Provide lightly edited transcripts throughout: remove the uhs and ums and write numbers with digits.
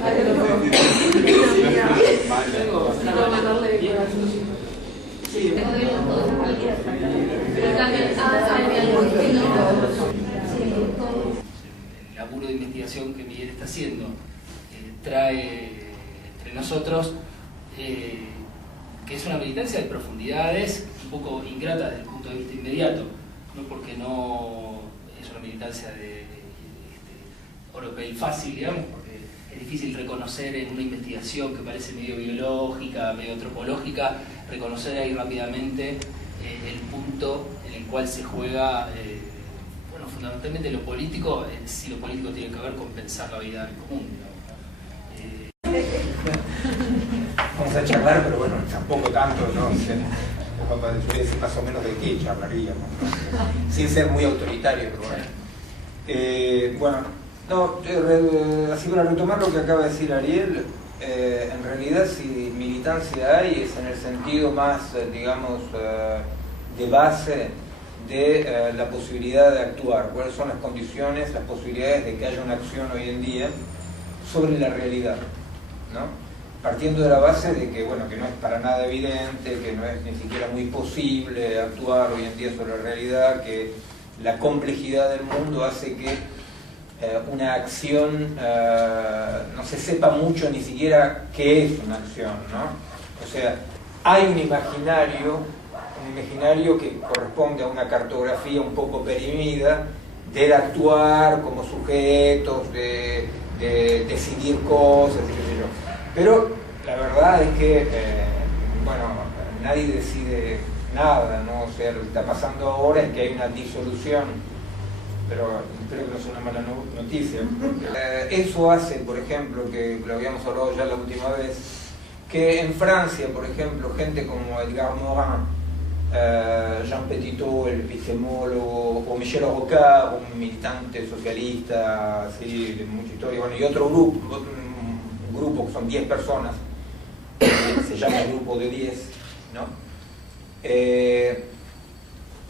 El laburo de investigación que Miguel está haciendo trae entre nosotros que es una militancia de profundidades un poco ingrata desde el punto de vista inmediato, no porque no es una militancia de oro pelín fácil, digamos, porque es difícil reconocer en una investigación que parece medio biológica, medio antropológica, reconocer ahí rápidamente el punto en el cual se juega, bueno, fundamentalmente lo político, si lo político tiene que ver con pensar la vida en común, digamos. Vamos a charlar, pero bueno, tampoco tanto, ¿no? Yo voy a decir más o menos de qué charlaríamos, ¿no? Sin ser muy autoritario, pero bueno. Así para retomar lo que acaba de decir Ariel, en realidad si militancia hay es en el sentido más, digamos, de base de la posibilidad de actuar, cuáles son las condiciones, las posibilidades de que haya una acción hoy en día sobre la realidad, ¿no? Partiendo de la base de que, bueno, que no es para nada evidente, que no es ni siquiera muy posible actuar hoy en día sobre la realidad, que la complejidad del mundo hace que una acción no se sepa mucho ni siquiera qué es una acción, ¿no? O sea, hay un imaginario que corresponde a una cartografía un poco perimida del actuar como sujetos, de decidir cosas, y qué sé yo. Pero la verdad es que, bueno, nadie decide nada, ¿no? O sea, lo que está pasando ahora es que hay una disolución, pero espero que no sea una mala noticia. Eso hace, por ejemplo, que lo habíamos hablado ya la última vez, que en Francia, por ejemplo, gente como Edgar Morin, Jean Petitot, el epistemólogo, o Michel Rocard, un militante socialista, así, de mucha historia, bueno, y otro grupo, un grupo que son 10 personas, se llama el grupo de 10, ¿no?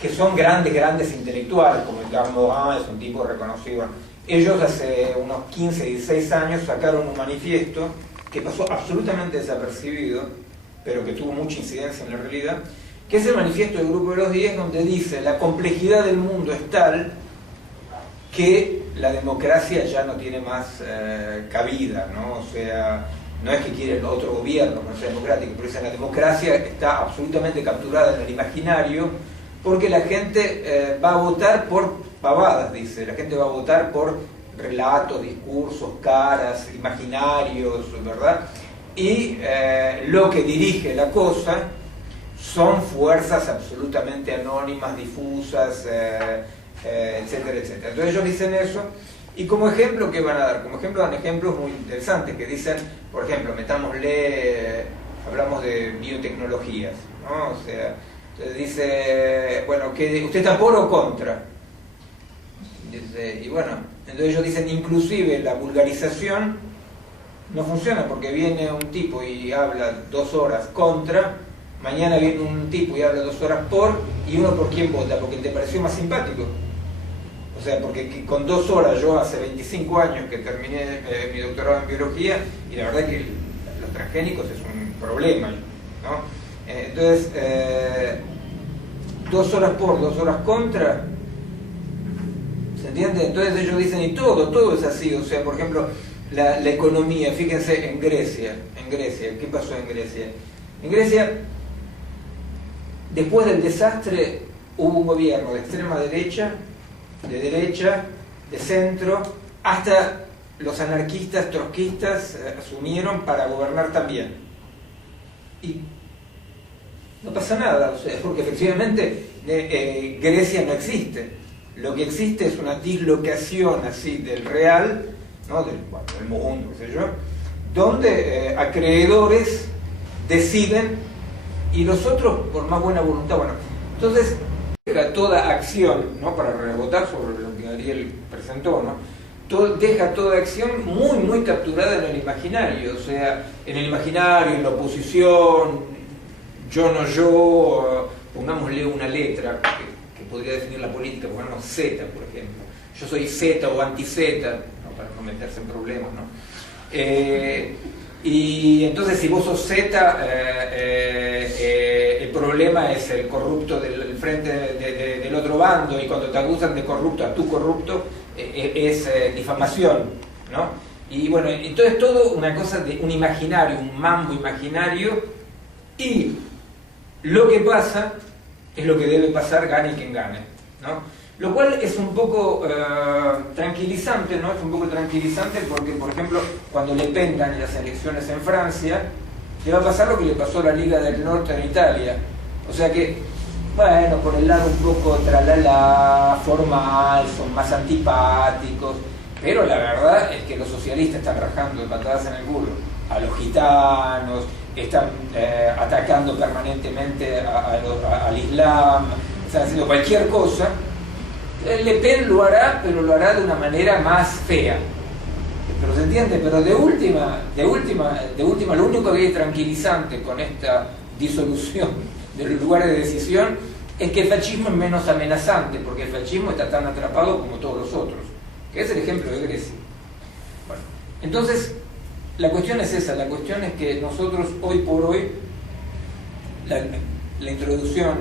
Que son grandes intelectuales, como Edgar Morin es un tipo reconocido. Ellos hace unos 15, 16 años sacaron un manifiesto que pasó absolutamente desapercibido, pero que tuvo mucha incidencia en la realidad, que es el manifiesto del Grupo de los 10, donde dice: la complejidad del mundo es tal que la democracia ya no tiene más cabida, ¿no? O sea, no es que quieren otro gobierno que no sea democrático, pero la democracia está absolutamente capturada en el imaginario, porque la gente va a votar por pavadas, dice, la gente va a votar por relatos, discursos, caras, imaginarios, ¿verdad? Y lo que dirige la cosa son fuerzas absolutamente anónimas, difusas, etcétera, etcétera. Entonces ellos dicen eso, y como ejemplo, ¿qué van a dar? Como ejemplo dan ejemplos muy interesantes que dicen, por ejemplo, hablamos de biotecnologías, ¿no? O sea, entonces dice, bueno, ¿usted está por o contra? Dice, y bueno, entonces ellos dicen, inclusive la vulgarización no funciona, porque viene un tipo y habla 2 horas contra, mañana viene un tipo y habla 2 horas por, y uno por quién vota, porque te pareció más simpático. O sea, porque con 2 horas, yo hace 25 años que terminé mi doctorado en biología, y la verdad que los transgénicos es un problema, ¿no? Entonces, 2 horas por, 2 horas contra, ¿se entiende? Entonces ellos dicen, y todo es así. O sea, por ejemplo, la economía, fíjense en Grecia, ¿qué pasó en Grecia? En Grecia, después del desastre, hubo un gobierno de extrema derecha, de centro, hasta los anarquistas, trotskistas asumieron para gobernar también. Y no pasa nada, o sea, porque efectivamente Grecia no existe. Lo que existe es una dislocación así del real, ¿no? del mundo, qué sé yo, donde acreedores deciden y los otros por más buena voluntad. Bueno, entonces deja toda acción, ¿no? Para rebotar sobre lo que Ariel presentó, ¿no? Deja toda acción muy capturada en el imaginario, o sea, en el imaginario, en la oposición, yo no yo, pongámosle una letra que podría definir la política, pongamos Z, por ejemplo. Yo soy Z o anti-Z, ¿no? Para no meterse en problemas, ¿no? Y entonces si vos sos Z, el problema es el corrupto del frente del otro bando, y cuando te acusan de corrupto a tu corrupto, es difamación, ¿no? Y bueno, entonces todo una cosa de un imaginario, un mambo imaginario, y lo que pasa es lo que debe pasar, gane quien gane, ¿no? Lo cual es un poco tranquilizante, ¿no? Es un poco tranquilizante porque, por ejemplo, cuando Le Pen gane las elecciones en Francia, le va a pasar lo que le pasó a la Liga del Norte en Italia. O sea que, bueno, por el lado un poco tralala, formal, son más antipáticos, pero la verdad es que los socialistas están rajando de patadas en el culo a los gitanos, están atacando permanentemente al Islam, están haciendo cualquier cosa. Le Pen lo hará, pero lo hará de una manera más fea. Pero se entiende, pero de última, lo único que es tranquilizante con esta disolución de los lugares de decisión es que el fascismo es menos amenazante, porque el fascismo está tan atrapado como todos los otros, que es el ejemplo de Grecia. Bueno, entonces, la cuestión es esa, la cuestión es que nosotros hoy por hoy, la introducción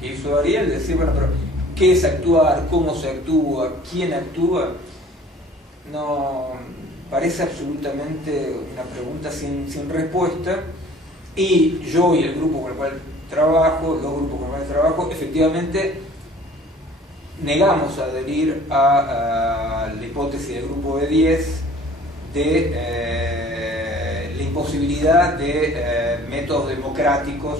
que hizo Ariel, decir, bueno, pero ¿qué es actuar? ¿Cómo se actúa? ¿Quién actúa? No, parece absolutamente una pregunta sin respuesta, y yo y el grupo con el cual trabajo, los grupos con los cuales trabajo, efectivamente negamos a adherir a la hipótesis del grupo B10 de la imposibilidad de métodos democráticos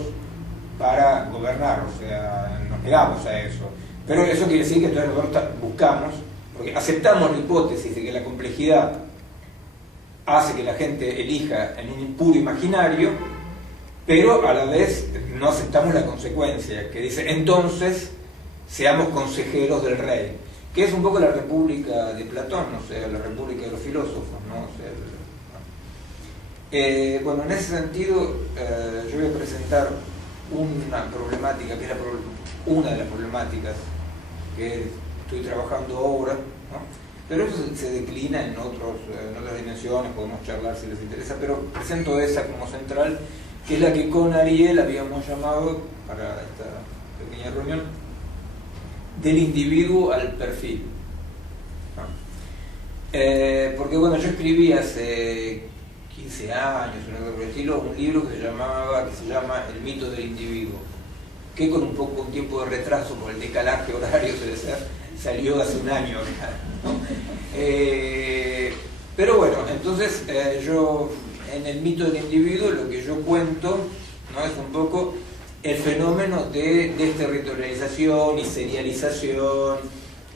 para gobernar, o sea, nos negamos a eso. Pero eso quiere decir que entonces nosotros buscamos, porque aceptamos la hipótesis de que la complejidad hace que la gente elija en un puro imaginario, pero a la vez no aceptamos la consecuencia, que dice, entonces seamos consejeros del rey, que es un poco la república de Platón, o sea, la república de los filósofos, ¿no? O sea, bueno, en ese sentido, yo voy a presentar una problemática, que es una de las problemáticas que estoy trabajando ahora, ¿no? Pero eso se declina en otras dimensiones, podemos charlar si les interesa, pero presento esa como central, que es la que con Ariel habíamos llamado, para esta pequeña reunión, del individuo al perfil, ¿no? Porque bueno, yo escribí hace 15 años, un estilo, un libro que se llama El mito del individuo, que con un tiempo de retraso por el decalaje horario salió hace un año, ¿no? Pero bueno, entonces yo en el mito del individuo lo que yo cuento, ¿no? Es un poco el fenómeno de desterritorialización y serialización,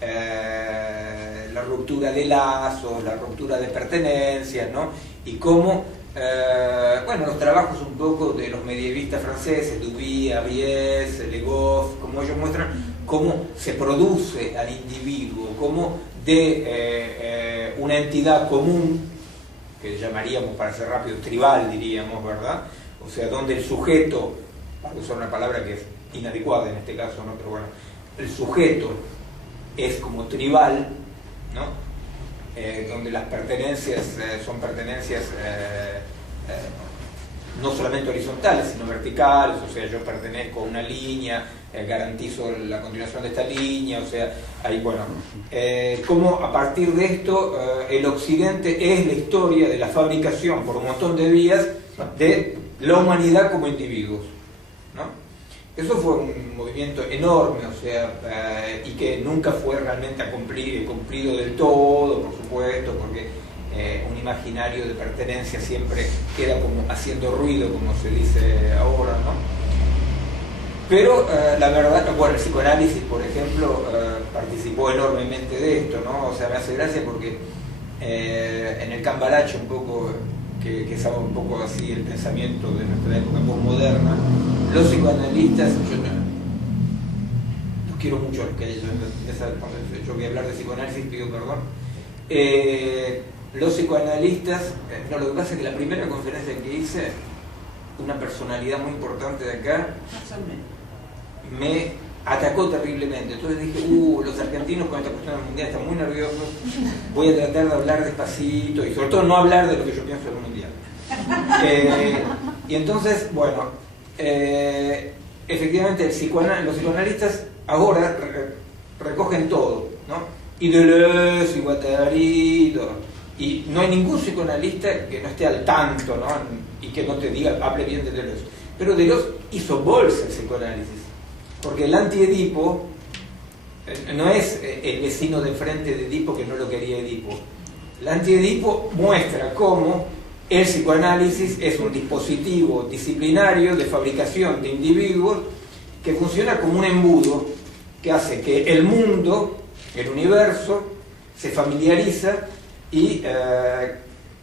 la ruptura de lazos, la ruptura de pertenencias, ¿no? Y cómo, bueno, los trabajos un poco de los medievistas franceses, Duby, Abies, Le Goff, como ellos muestran cómo se produce al individuo, cómo de una entidad común, que llamaríamos, para ser rápido, tribal, diríamos, ¿verdad? O sea, donde el sujeto, para usar una palabra que es inadecuada en este caso, ¿no? Pero bueno, el sujeto es como tribal, ¿no? Donde las pertenencias son pertenencias no solamente horizontales, sino verticales, o sea, yo pertenezco a una línea, garantizo la continuación de esta línea, o sea, ahí, bueno, como a partir de esto el occidente es la historia de la fabricación por un montón de vías de la humanidad como individuos, ¿no? Eso fue un movimiento enorme, o sea, y que nunca fue realmente cumplido del todo, por supuesto, porque un imaginario de pertenencia siempre queda como haciendo ruido, como se dice ahora, ¿no? Pero la verdad, bueno, el psicoanálisis, por ejemplo, participó enormemente de esto, ¿no? O sea, me hace gracia porque en el cambalache un poco, que es un poco así el pensamiento de nuestra época postmoderna, los psicoanalistas, yo los quiero mucho, cuando yo voy a hablar de psicoanálisis pido perdón, los psicoanalistas, no, lo que pasa es que la primera conferencia que hice, una personalidad muy importante de acá me atacó terriblemente. Entonces dije, los argentinos con esta cuestión del mundial están muy nerviosos, voy a tratar de hablar despacito y sobre todo no hablar de lo que yo pienso del mundial. Y entonces, bueno, efectivamente los psicoanalistas ahora recogen todo, ¿no? Y Deleuze, y Guattari, y no hay ningún psicoanalista que no esté al tanto, ¿no? Y que no te diga, hable bien de Deleuze. Pero Deleuze hizo bolsa el psicoanálisis, porque el anti-Edipo no es el vecino de frente de Edipo que no lo quería Edipo. El anti-Edipo muestra cómo el psicoanálisis es un dispositivo disciplinario de fabricación de individuos que funciona como un embudo que hace que el mundo, el universo, se familiariza y,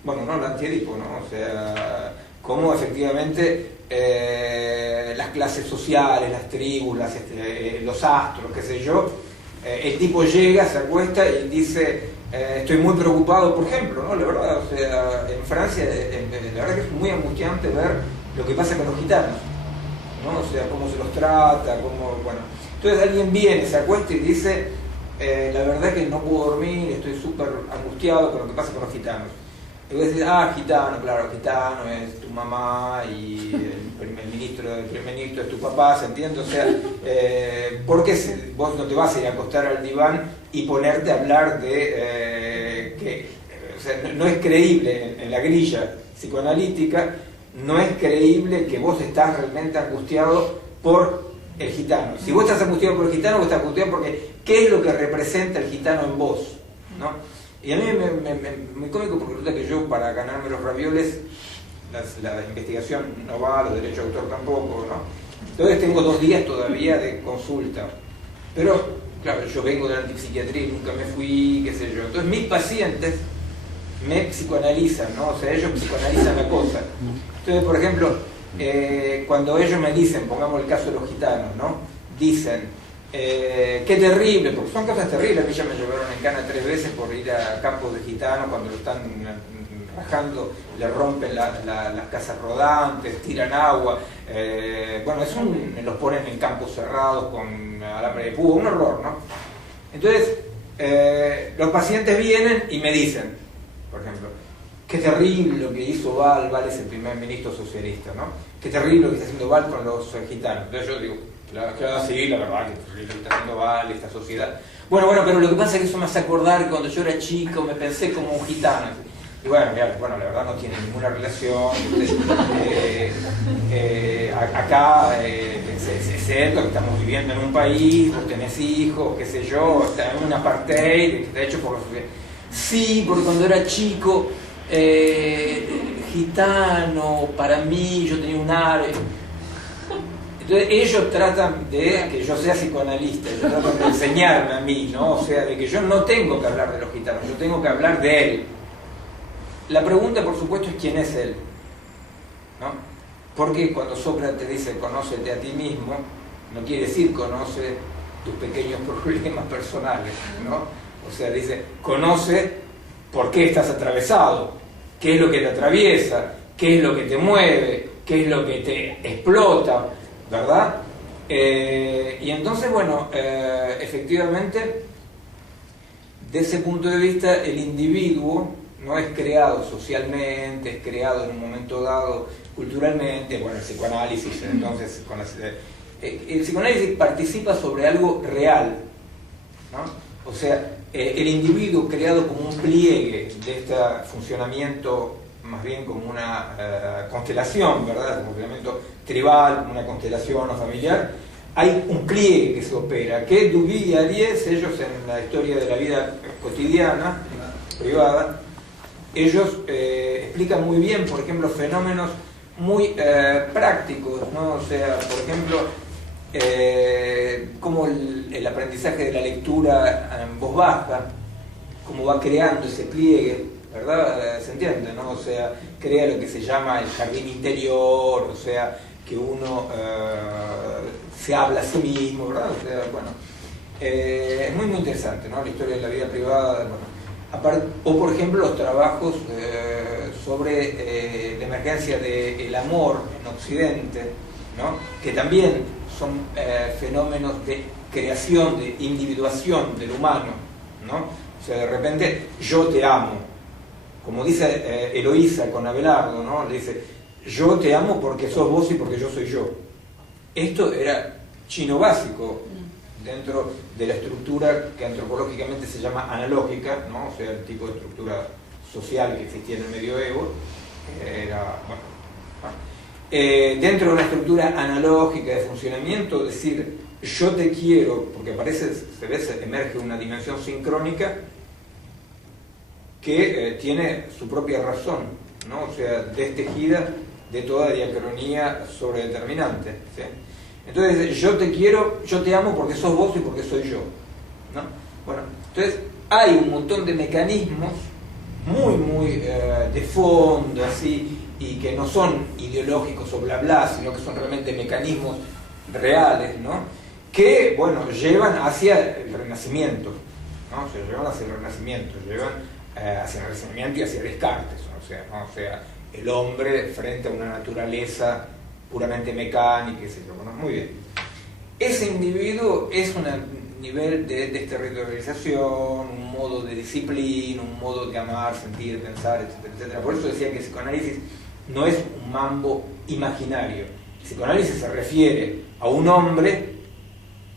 bueno, no el anti-Edipo, ¿no? O sea, cómo efectivamente las clases sociales, las tribus, los astros, qué sé yo, el tipo llega, se acuesta y dice, estoy muy preocupado, por ejemplo, ¿no? La verdad, o sea, en Francia, la verdad que es muy angustiante ver lo que pasa con los gitanos, ¿no? O sea, cómo se los trata, cómo, bueno. Entonces alguien viene, se acuesta y dice, la verdad que no puedo dormir, estoy súper angustiado con lo que pasa con los gitanos. Y vos decís, gitano, claro, gitano es tu mamá y el primer ministro es tu papá, ¿se entiende? O sea, porque vos no te vas a ir a acostar al diván y ponerte a hablar de que, o sea, no es creíble en la grilla psicoanalítica, no es creíble que vos estás realmente angustiado por el gitano. Si vos estás angustiado por el gitano, vos estás angustiado porque ¿qué es lo que representa el gitano en vos? ¿No? Y a mí me cómico porque resulta que yo, para ganarme los ravioles, la investigación no va, los derechos de autor tampoco, ¿no? Entonces tengo 2 días todavía de consulta. Pero, claro, yo vengo de la antipsiquiatría y nunca me fui, qué sé yo. Entonces mis pacientes me psicoanalizan, ¿no? O sea, ellos psicoanalizan la cosa. Entonces, por ejemplo, cuando ellos me dicen, pongamos el caso de los gitanos, ¿no? Dicen, qué terrible, porque son cosas terribles. A mí ya me llevaron en cana 3 veces por ir a campos de gitanos cuando lo están rajando, le rompen las casas rodantes, tiran agua, bueno, los ponen en campos cerrados con alambre de púa, un horror, ¿no? Entonces, los pacientes vienen y me dicen, por ejemplo, qué terrible lo que hizo Val es el primer ministro socialista, ¿no? Qué terrible lo que está haciendo Val con los gitanos. Entonces yo digo, claro, sí, la verdad, que está haciendo Val, esta sociedad. Bueno, pero lo que pasa es que eso me hace acordar que cuando yo era chico me pensé como un gitano. Y bueno, mira, la verdad no tiene ninguna relación. Acá es cierto que estamos viviendo en un país, vos tenés hijos, qué sé yo, está en un apartheid que está hecho por la sociedad. Sí, porque cuando era chico, gitano, para mí, yo tenía un área. Entonces ellos tratan de que yo sea psicoanalista, ellos tratan de enseñarme a mí, ¿no? O sea, de que yo no tengo que hablar de los gitanos, yo tengo que hablar de él. La pregunta, por supuesto, es quién es él, ¿no? Porque cuando Sócrates dice conócete a ti mismo, no quiere decir conoce tus pequeños problemas personales, ¿no? O sea, dice conoce por qué estás atravesado, qué es lo que te atraviesa, qué es lo que te mueve, qué es lo que te explota, ¿verdad? Y entonces, bueno, efectivamente, de ese punto de vista, el individuo no es creado socialmente, es creado en un momento dado culturalmente. Bueno, el psicoanálisis, entonces, el psicoanálisis participa sobre algo real, ¿no? O sea, el individuo creado como un pliegue de este funcionamiento, más bien como una constelación, ¿verdad? Un funcionamiento tribal, como una constelación o familiar. Hay un pliegue que se opera, que Duby y Ariès, ellos en la historia de la vida cotidiana, privada, ellos explican muy bien, por ejemplo, fenómenos muy prácticos, ¿no? O sea, por ejemplo, cómo el aprendizaje de la lectura en voz baja, cómo va creando ese pliegue, ¿verdad? ¿Se entiende, no? O sea, crea lo que se llama el jardín interior, o sea, que uno se habla a sí mismo, ¿verdad? O sea, bueno, es muy, muy interesante, ¿no? La historia de la vida privada, bueno. O por ejemplo los trabajos sobre la emergencia del amor en Occidente, ¿no? Que también son fenómenos de creación, de individuación del humano, ¿no? O sea, de repente, yo te amo, como dice Eloísa con Abelardo, ¿no? Le dice, yo te amo porque sos vos y porque yo soy yo. Esto era chino básico dentro de la estructura que antropológicamente se llama analógica, ¿no? O sea, el tipo de estructura social que existía en el medioevo era, dentro de una estructura analógica de funcionamiento, decir yo te quiero, porque aparece, emerge una dimensión sincrónica que tiene su propia razón, ¿no? O sea, destejida de toda diacronía sobredeterminante, ¿sí? Entonces, yo te quiero, yo te amo porque sos vos y porque soy yo, ¿no? Bueno, entonces hay un montón de mecanismos muy de fondo, así, y que no son ideológicos o bla bla, sino que son realmente mecanismos reales, ¿no? Que, bueno, llevan hacia el Renacimiento, ¿no? Se llevan hacia el Renacimiento, hacia el Renacimiento y hacia Descartes, ¿no? O sea, el hombre frente a una naturaleza puramente mecánica, etc. Bueno, muy bien. Ese individuo es un nivel de desterritorialización, un modo de disciplina, un modo de amar, sentir, pensar, etcétera, etcétera. Por eso decía que el psicoanálisis no es un mambo imaginario. El psicoanálisis se refiere a un hombre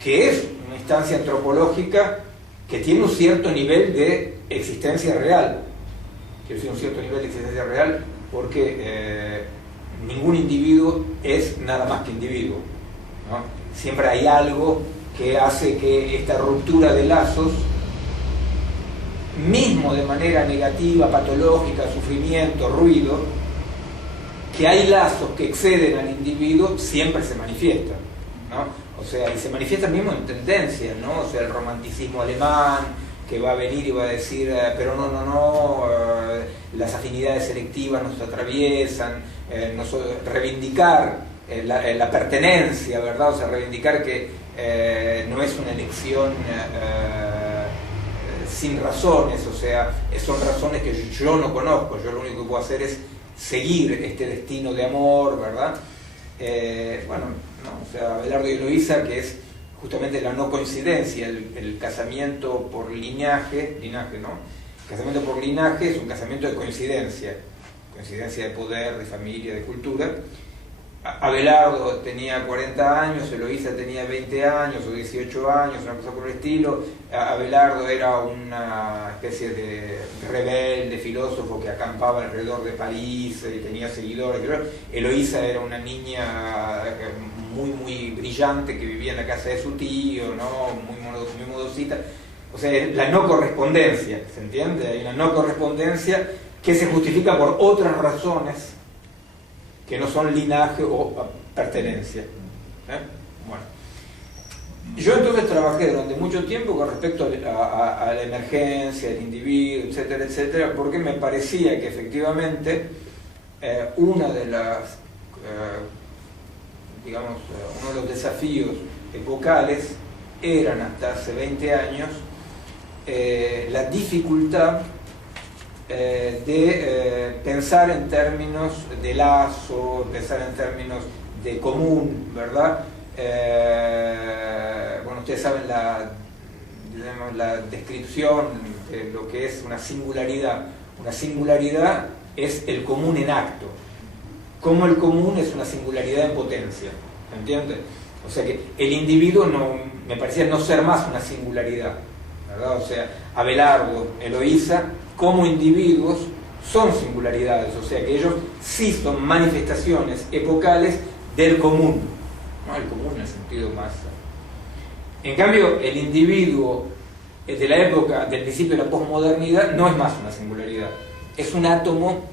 que es una instancia antropológica que tiene un cierto nivel de existencia real. Quiero decir, un cierto nivel de existencia real porque ningún individuo es nada más que individuo, ¿no? Siempre hay algo que hace que esta ruptura de lazos, mismo de manera negativa, patológica, sufrimiento, ruido, que hay lazos que exceden al individuo, siempre se manifiestan, ¿no? O sea, y se manifiestan mismo en tendencias, ¿no? O sea, el romanticismo alemán, que va a venir y va a decir, pero no, las afinidades selectivas nos atraviesan, reivindicar la pertenencia, ¿verdad? O sea, reivindicar que no es una elección sin razones, o sea, son razones que yo no conozco, yo lo único que puedo hacer es seguir este destino de amor, ¿verdad? Bueno, ¿no? O sea, Abelardo y Eloísa, que es justamente la no coincidencia, el casamiento por linaje, ¿no? El casamiento por linaje es un casamiento de coincidencia de poder, de familia, de cultura. Abelardo tenía 40 años, Eloísa tenía 20 años o 18 años, una cosa por el estilo. Abelardo era una especie de rebelde, filósofo que acampaba alrededor de París y tenía seguidores. Eloísa era una niña muy brillante que vivía en la casa de su tío, ¿no? Muy modosita. O sea, la no correspondencia, ¿se entiende? Hay una no correspondencia que se justifica por otras razones que no son linaje o pertenencia. Bueno, yo entonces trabajé durante mucho tiempo con respecto a la emergencia del individuo, etcétera, etcétera, porque me parecía que efectivamente una de las uno de los desafíos epocales eran hasta hace 20 años la dificultad de pensar en términos de lazo, pensar en términos de común, ¿verdad? Bueno, ustedes saben la descripción de lo que es una singularidad. Una singularidad es el común en acto, como el común es una singularidad en potencia, ¿entiendes? O sea que el individuo me parecía no ser más una singularidad, ¿verdad? O sea, Abelardo, Eloísa, como individuos son singularidades, o sea que ellos sí son manifestaciones epocales del común, ¿no? El común en el sentido más. En cambio, el individuo de la época del principio de la posmodernidad no es más una singularidad, es un átomo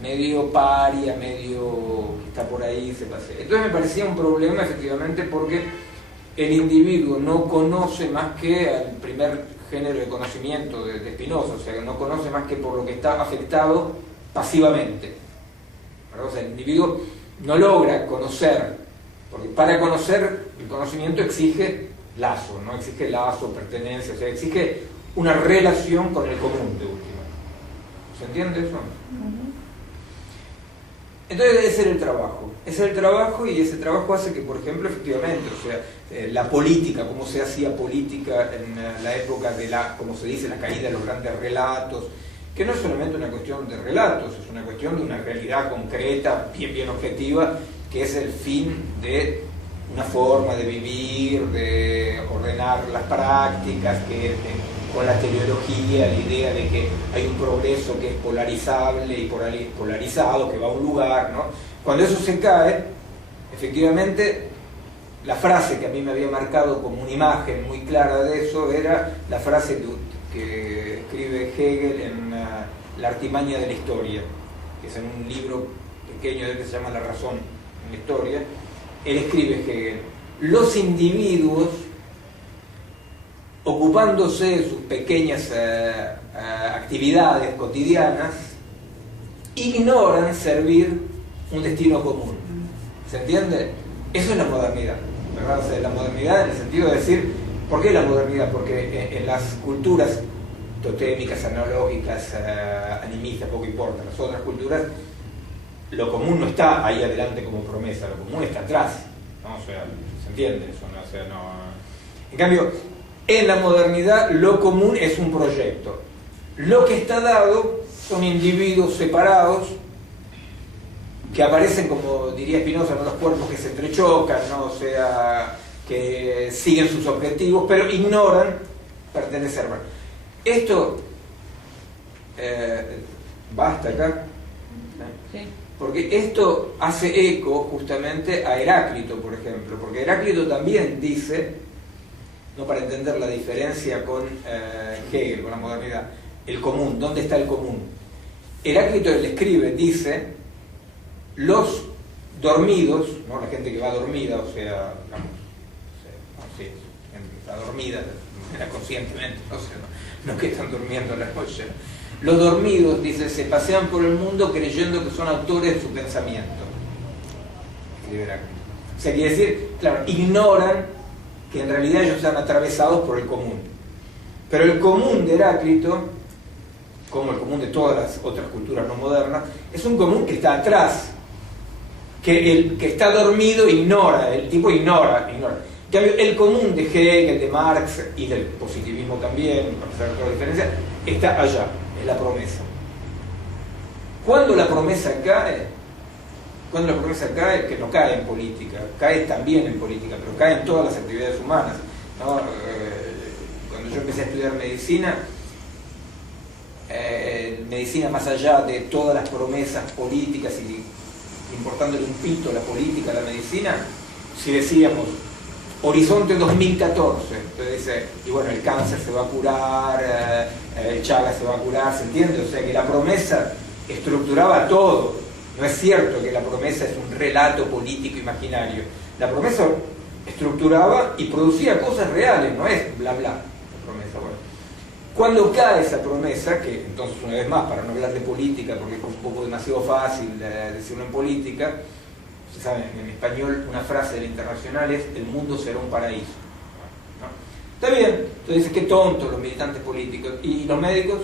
medio paria, medio que está por ahí, se pasea. Entonces me parecía un problema efectivamente porque el individuo no conoce más que al primer género de conocimiento de Spinoza, o sea, no conoce más que por lo que está afectado pasivamente. O sea, el individuo no logra conocer, porque para conocer el conocimiento exige lazo, ¿no? Exige lazo, pertenencia, o sea, exige una relación con el común de última. ¿Se entiende eso? Entonces ese era el trabajo. Ese es el trabajo, y ese trabajo hace que, por ejemplo, efectivamente, o sea, la política, cómo se hacía política en la época de la, como se dice, la caída de los grandes relatos, que no es solamente una cuestión de relatos, es una cuestión de una realidad concreta, bien objetiva, que es el fin de una forma de vivir, de ordenar las prácticas, que con la teleología, la idea de que hay un progreso que es polarizable y polarizado, que va a un lugar, ¿no? Cuando eso se cae, efectivamente, la frase que a mí me había marcado como una imagen muy clara de eso era la frase que escribe Hegel en La artimaña de la historia, que es en un libro pequeño de él que se llama La razón en la historia. Él escribe Hegel: los individuos, ocupándose de sus pequeñas actividades cotidianas, ignoran servir un destino común. ¿Se entiende? Eso es la modernidad, ¿verdad? O sea, la modernidad en el sentido de decir, ¿por qué la modernidad? Porque en las culturas totémicas, analógicas, animistas, poco importa, las otras culturas, lo común no está ahí adelante como promesa, lo común está atrás, ¿no? O sea, ¿se entiende eso? ¿No? O sea, no... En cambio, en la modernidad lo común es un proyecto. Lo que está dado son individuos separados que aparecen, como diría Spinoza, ¿no? Los cuerpos que se entrechocan, ¿no? O sea, que siguen sus objetivos, pero ignoran pertenecer. Esto basta acá. Sí. Porque esto hace eco justamente a Heráclito, por ejemplo, porque Heráclito también dice, no para entender la diferencia con Hegel, con la modernidad, el común, ¿dónde está el común? Heráclito le escribe, dice, los dormidos, ¿no? La gente que va dormida, o sea, digamos, no sé, está dormida conscientemente, o sea, no que están durmiendo a la noche. Los dormidos, dice, se pasean por el mundo creyendo que son autores de su pensamiento. Escribe Heráclito. O sea, quiere decir, claro, ignoran que en realidad ellos están atravesados por el común. Pero el común de Heráclito, como el común de todas las otras culturas no modernas, es un común que está atrás, que el que está dormido ignora, el tipo ignora. En cambio, el común de Hegel, de Marx y del positivismo también, para hacer toda la diferencia, está allá, es la promesa. Cuando la promesa cae, que no cae en política, cae también en política, pero cae en todas las actividades humanas, ¿no? Cuando yo empecé a estudiar medicina, medicina más allá de todas las promesas políticas y importándole un pito a la política, a la medicina, si decíamos Horizonte 2014, entonces dice, y bueno, el cáncer se va a curar, el Chagas se va a curar, ¿se entiende? O sea que la promesa estructuraba todo. No es cierto que la promesa es un relato político imaginario. La promesa estructuraba y producía cosas reales, no es bla bla, la promesa. Bueno, cuando cae esa promesa, que entonces una vez más, para no hablar de política, porque es un poco demasiado fácil decirlo en política, ustedes saben, en español una frase del Internacional es: el mundo será un paraíso, ¿no? Está bien, entonces qué tontos los militantes políticos. ¿Y los médicos?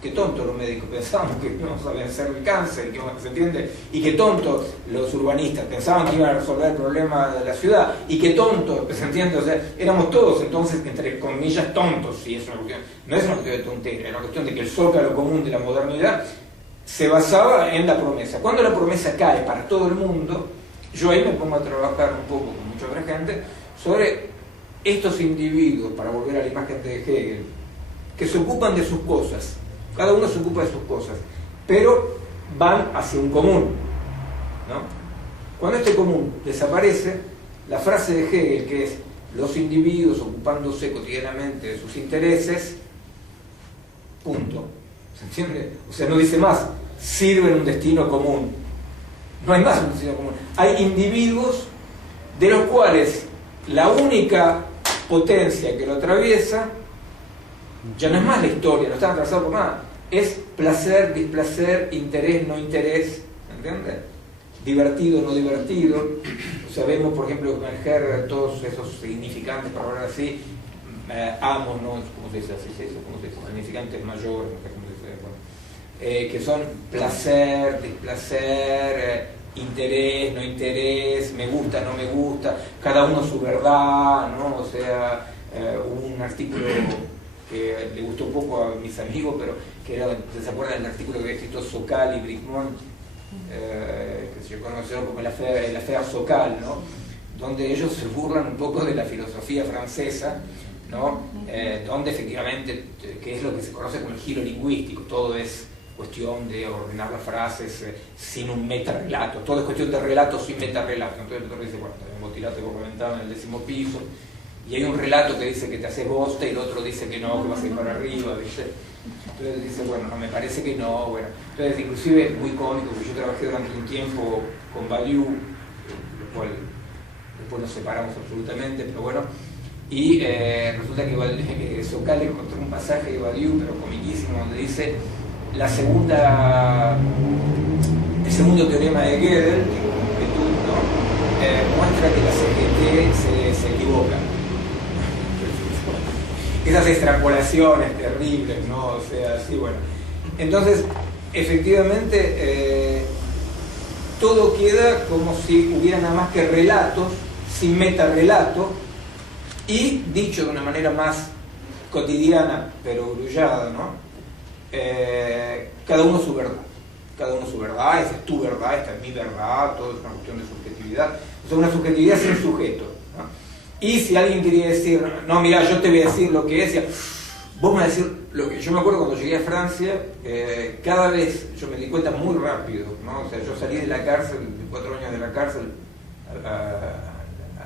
Qué tontos los médicos, pensábamos que íbamos a vencer el cáncer, ¿se entiende? Y qué tontos los urbanistas, pensaban que iban a resolver el problema de la ciudad, y qué tontos, ¿se entiende? O sea, éramos todos entonces, entre comillas, tontos, y es una cuestión, no es una cuestión de tontería, es una cuestión de que el zócalo común de la modernidad se basaba en la promesa. Cuando la promesa cae para todo el mundo, yo ahí me pongo a trabajar un poco con mucha otra gente sobre estos individuos, para volver a la imagen de Hegel, que se ocupan de sus cosas. Cada uno se ocupa de sus cosas, pero van hacia un común, ¿no? Cuando este común desaparece, la frase de Hegel, que es los individuos ocupándose cotidianamente de sus intereses, punto. ¿Se entiende? O sea, no dice más, sirven un destino común. No hay más un destino común. Hay individuos de los cuales la única potencia que lo atraviesa ya no es más la historia, no están atravesados por nada. Es placer, displacer, interés, no interés, ¿entiendes? Divertido, no divertido. O sea, vemos, por ejemplo, emerger todos esos significantes, para hablar así, amos, ¿no? ¿Cómo se dice así? ¿Cómo se dice? Significantes mayores, no sé cómo se dice. Bueno. que son placer, displacer, interés, no interés, me gusta, no me gusta, cada uno su verdad, ¿no? O sea, hubo un artículo que le gustó un poco a mis amigos, pero que era, ¿se acuerdan del artículo que había escrito Sokal y Bricmont? Que se conoció como el affaire Sokal, ¿no? Donde ellos se burlan un poco de la filosofía francesa, ¿no? Donde efectivamente, que es lo que se conoce como el giro lingüístico, todo es cuestión de ordenar las frases sin un metarrelato, todo es cuestión de relato sin metarrelato. Entonces el otro dice, bueno, vos tirate por la ventana en el 10º piso, y hay un relato que dice que te haces bosta y el otro dice que no, que vas a ir para arriba, ¿viste? Entonces dice, bueno, no, me parece que no, bueno. Entonces inclusive muy cómico, porque yo trabajé durante un tiempo con Badiou, lo cual después nos separamos absolutamente, pero bueno, y resulta que Sokal encontró un pasaje de Badiou, pero comiquísimo, donde dice el segundo teorema de Gödel, ¿no? Muestra que la CGT se equivoca. Esas extrapolaciones terribles, ¿no? O sea, así, bueno. Entonces, efectivamente, todo queda como si hubiera nada más que relatos, sin metarrelato, y dicho de una manera más cotidiana, pero grullada, ¿no? Cada uno su verdad. Cada uno su verdad, esa es tu verdad, esta es mi verdad, todo es una cuestión de subjetividad. Es una subjetividad sin sujeto, ¿no? Y si alguien quería decir, no, mira, yo te voy a decir lo que es, vos me vas a decir lo que... Yo me acuerdo cuando llegué a Francia, cada vez yo me di cuenta muy rápido, ¿no? O sea, yo salí de la cárcel, de 4 años de la cárcel,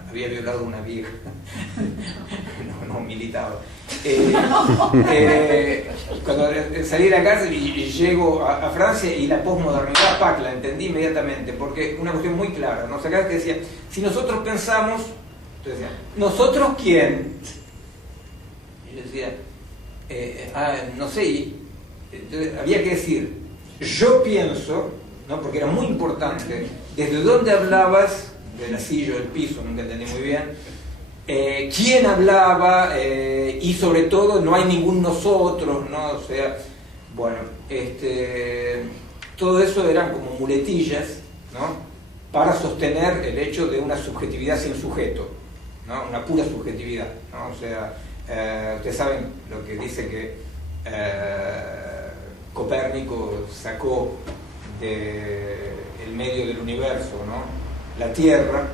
había violado a una vieja, no militaba. Cuando salí de la cárcel y llego a Francia, y la posmodernidad, la entendí inmediatamente, porque una cuestión muy clara, ¿no? O sea, acá que decía, si nosotros pensamos, entonces decía, ¿nosotros quién? Y yo decía, no sé, entonces había que decir, yo pienso, ¿no? Porque era muy importante, desde dónde hablabas, del asillo, del piso, nunca entendí muy bien, quién hablaba, y sobre todo no hay ningún nosotros, ¿no? O sea, bueno, todo eso eran como muletillas, ¿no? Para sostener el hecho de una subjetividad sin sujeto, ¿no? Una pura subjetividad, ¿no? O sea, ustedes saben lo que dice que Copérnico sacó del medio del universo, ¿no? La Tierra,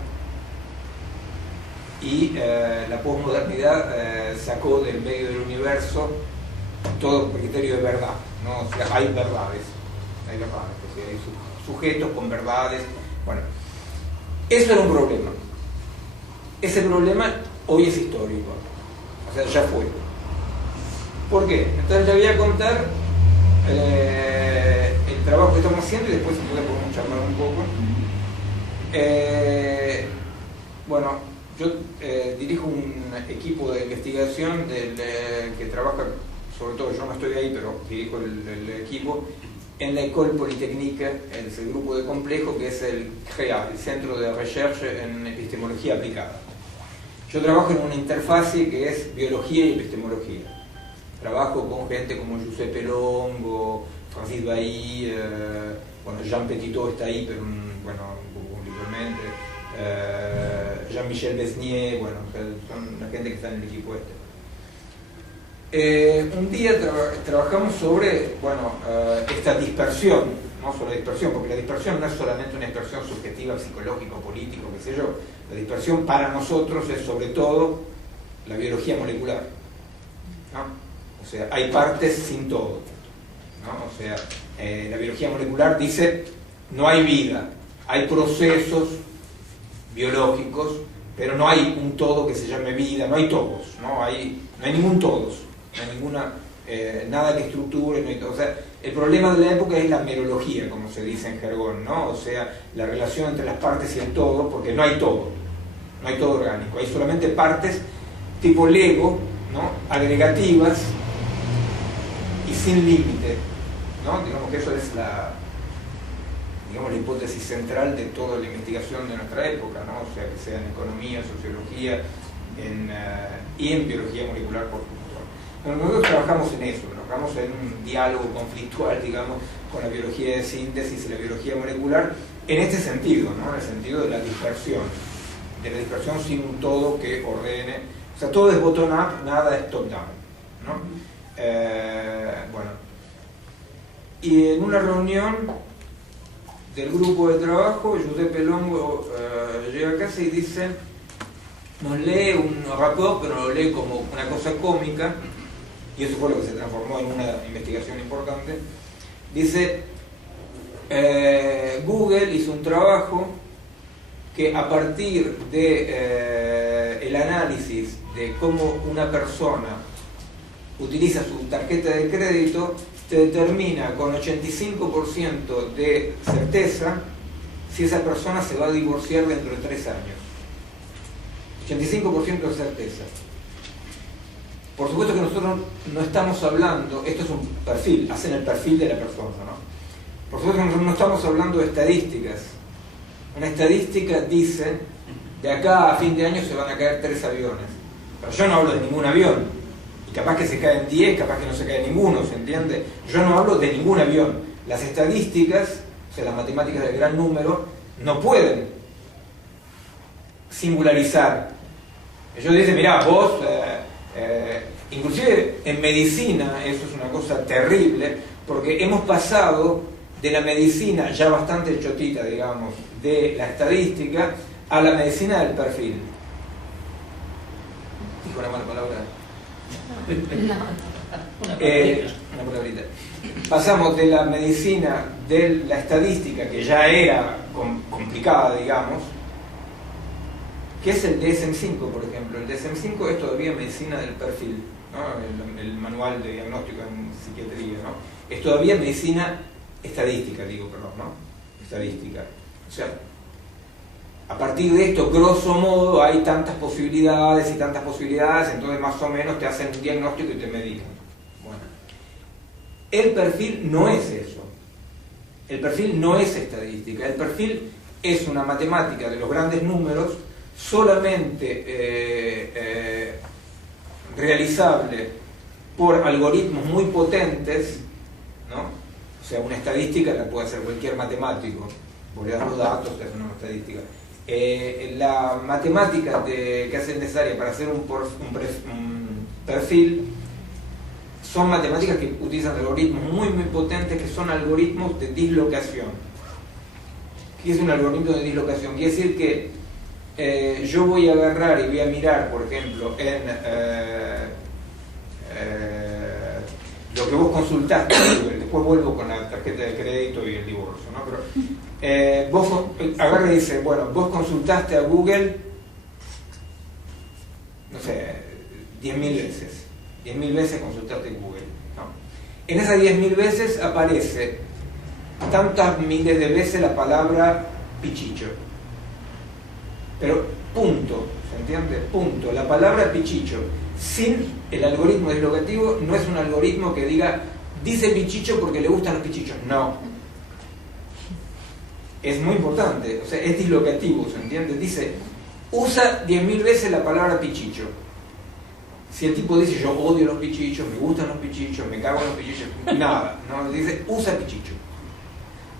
y la posmodernidad sacó del medio del universo todo criterio de verdad, ¿no? O sea, hay verdades, o sea, hay sujetos con verdades. Bueno, eso era un problema. Ese problema hoy es histórico, o sea, ya fue. ¿Por qué? Entonces le voy a contar el trabajo que estamos haciendo, y después si podemos charlar un poco. Bueno, yo dirijo un equipo de investigación que trabaja, sobre todo yo no estoy ahí, pero dirijo el equipo en la École Polytechnique, es el grupo de complejo, que es el CREA, el Centro de Recherche en Epistemología Aplicada. Yo trabajo en una interfase que es biología y epistemología. Trabajo con gente como Giuseppe Longo, Francis Bailly, bueno, Jean Petitot está ahí, pero bueno, puntualmente, Jean-Michel Besnier, bueno, o sea, son la gente que está en el equipo un día trabajamos sobre, bueno, esta dispersión, no sobre dispersión, porque la dispersión no es solamente una dispersión subjetiva, psicológica, política, qué sé yo. La dispersión para nosotros es sobre todo la biología molecular, ¿no? O sea, hay partes sin todo, ¿no? O sea, la biología molecular dice, no hay vida, hay procesos biológicos, pero no hay un todo que se llame vida, no hay todos, no hay ningún todos, no hay ninguna, nada que estructure, no hay todo. O sea, el problema de la época es la merología, como se dice en jergón, ¿no? O sea, la relación entre las partes y el todo, porque no hay todo orgánico, hay solamente partes tipo Lego, ¿no? Agregativas y sin límite, ¿no? Digamos que eso es la hipótesis central de toda la investigación de nuestra época, ¿no? O sea, que sea en economía, sociología y en biología molecular por supuesto. Bueno, nosotros trabajamos en eso, trabajamos en un diálogo conflictual, digamos, con la biología de síntesis y la biología molecular, en este sentido, ¿no? En el sentido de la dispersión sin un todo que ordene. O sea, todo es bottom-up, nada es top-down, ¿no? Bueno, y en una reunión del grupo de trabajo, Giuseppe Longo llega a casa y dice, nos lee un rapport, pero lo lee como una cosa cómica, y eso fue lo que se transformó en una investigación importante. Dice, Google hizo un trabajo que a partir de el análisis de cómo una persona utiliza su tarjeta de crédito, te determina con 85% de certeza si esa persona se va a divorciar dentro de 3 años. 85% de certeza. Por supuesto que nosotros no estamos hablando, esto es un perfil, hacen el perfil de la persona, ¿no? Por supuesto que nosotros no estamos hablando de estadísticas. Una estadística dice, de acá a fin de año se van a caer 3 aviones. Pero yo no hablo de ningún avión. Y capaz que se caen 10, capaz que no se cae ninguno, ¿se entiende? Yo no hablo de ningún avión. Las estadísticas, o sea, las matemáticas del gran número, no pueden singularizar. Ellos dicen, mirá, vos, inclusive en medicina, eso es una cosa terrible, porque hemos pasado de la medicina ya bastante chotita, digamos, de la estadística, a la medicina del perfil. Dijo una mala palabra. Una palabrita. Pasamos de la medicina de la estadística, que ya era complicada, digamos, que es el DSM-5, por ejemplo. El DSM-5 es todavía medicina del perfil, ¿no? El manual de diagnóstico en psiquiatría, ¿no? Es todavía medicina estadística, ¿no? Estadística. O sea, a partir de esto, grosso modo, hay tantas posibilidades, entonces más o menos te hacen un diagnóstico y te medican. Bueno, el perfil no es eso. El perfil no es estadística. El perfil es una matemática de los grandes números solamente realizable por algoritmos muy potentes, ¿no? O sea, una estadística la puede hacer cualquier matemático. Vos le das los datos, te hace una estadística. La matemática que hace necesaria para hacer un perfil son matemáticas que utilizan algoritmos muy potentes, que son algoritmos de dislocación. ¿Qué es un algoritmo de dislocación? Quiere decir que yo voy a agarrar y voy a mirar, por ejemplo, en lo que vos consultaste, después vuelvo con la tarjeta de crédito y el divorcio, ¿no? Pero vos agarra y dice, bueno, vos consultaste a Google, no sé, 10.000 veces. 10.000 veces consultaste en Google, ¿no? En esas 10.000 veces aparece tantas miles de veces la palabra pichicho. Pero punto, ¿se entiende? Punto. La palabra pichicho, sin el algoritmo dislocativo, no es un algoritmo que diga, dice pichicho porque le gustan los pichichos. No. Es muy importante, o sea, es dislocativo, ¿se entiende? Dice, usa 10.000 veces la palabra pichicho. Si el tipo dice, yo odio los pichichos, me gustan los pichichos, me cago en los pichichos, nada, ¿no? Dice, usa pichicho.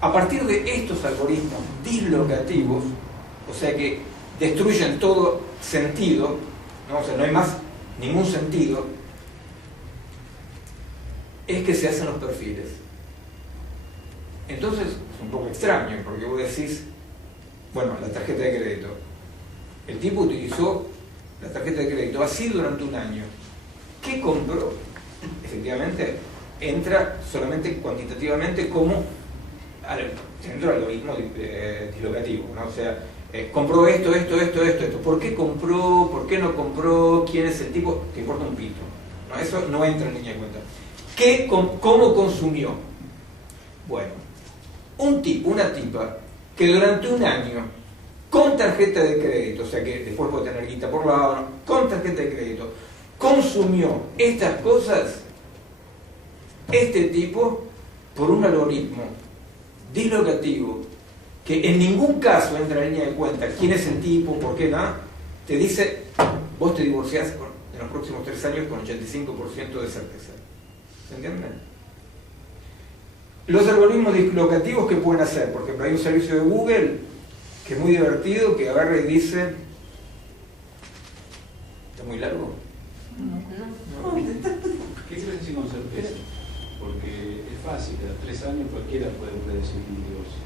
A partir de estos algoritmos dislocativos, o sea que destruyen todo sentido, ¿no? O sea, no hay más ningún sentido, es que se hacen los perfiles. Entonces es un poco extraño, porque vos decís, bueno, la tarjeta de crédito, el tipo utilizó la tarjeta de crédito así durante un año. ¿Qué compró? Efectivamente entra solamente cuantitativamente como dentro del algoritmo dislocativo, ¿no? O sea, compró esto. ¿Por qué compró? ¿Por qué no compró? ¿Quién es el tipo? Que importa un pito, ¿no? Eso no entra en línea de cuenta. ¿Cómo consumió? Bueno, un tipo, una tipa, que durante un año, con tarjeta de crédito, o sea que después puede tener guita por lado, ¿no? Con tarjeta de crédito, consumió estas cosas, este tipo, por un algoritmo dislocativo, que en ningún caso entra en línea de cuenta quién es el tipo, por qué no, te dice, vos te divorciás en los próximos 3 años con 85% de certeza. ¿Se entiende? Los algoritmos dislocativos, ¿qué pueden hacer? Por ejemplo, hay un servicio de Google que es muy divertido, que agarra y dice... ¿Está muy largo? No. ¿Qué crees decir con certeza? Porque es fácil, a 3 años cualquiera puede predecir un divorcio.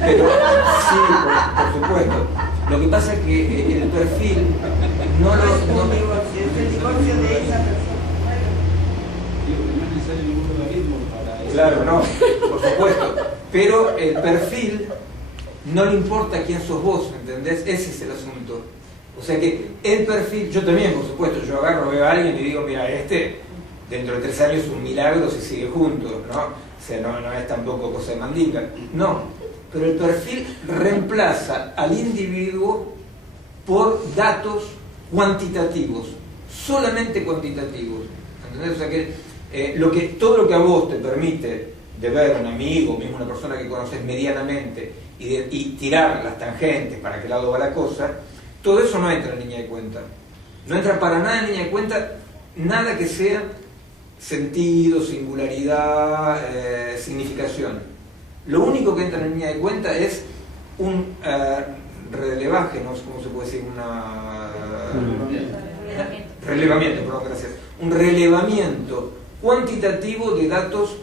Pero, sí, por supuesto. Lo que pasa es que el perfil no lo... Es el divorcio de esa persona. Digo que no es necesario ningún logaritmo para eso. Claro, no, por supuesto. Pero el perfil no le importa quién sos vos, ¿entendés? Ese es el asunto. O sea que el perfil, yo también, por supuesto, yo agarro, veo a alguien y digo, mira, dentro de 3 años es un milagro si sigue juntos, ¿no? O sea, no es tampoco cosa de mandinga. No, pero el perfil reemplaza al individuo por datos cuantitativos, solamente cuantitativos. ¿Entendés? O sea que todo lo que a vos te permite de ver un amigo, mismo una persona que conoces medianamente, y tirar las tangentes para qué lado va la cosa, todo eso no entra en línea de cuenta. No entra para nada en línea de cuenta nada que sea sentido, singularidad, significación. Lo único que entra en línea de cuenta es un relevaje, no sé cómo se puede decir, relevamiento, perdón, gracias. Un relevamiento cuantitativo de datos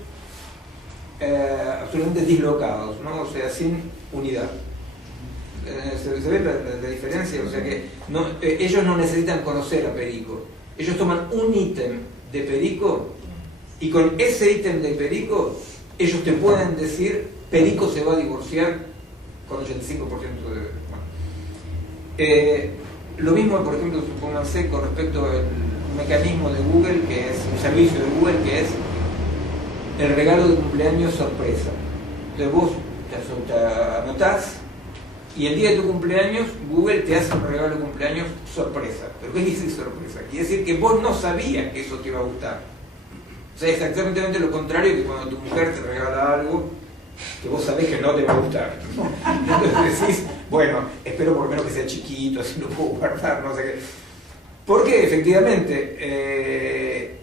absolutamente dislocados, ¿no? O sea, sin unidad. ¿Se ve la diferencia? O sea que ellos no necesitan conocer a Perico. Ellos toman un ítem de Perico y con ese ítem de Perico ellos te pueden decir Perico se va a divorciar con 85% de... lo mismo, por ejemplo, supónganse con respecto al mecanismo de Google, que es un servicio de Google, que es el regalo de cumpleaños sorpresa. Entonces vos te anotás y el día de tu cumpleaños Google te hace un regalo de cumpleaños sorpresa. ¿Pero qué dice sorpresa? Quiere decir que vos no sabías que eso te iba a gustar. O sea, es exactamente lo contrario que cuando tu mujer te regala algo que vos sabés que no te va a gustar. Entonces decís, bueno, espero por lo menos que sea chiquito, así lo puedo guardar, no sé qué. Porque efectivamente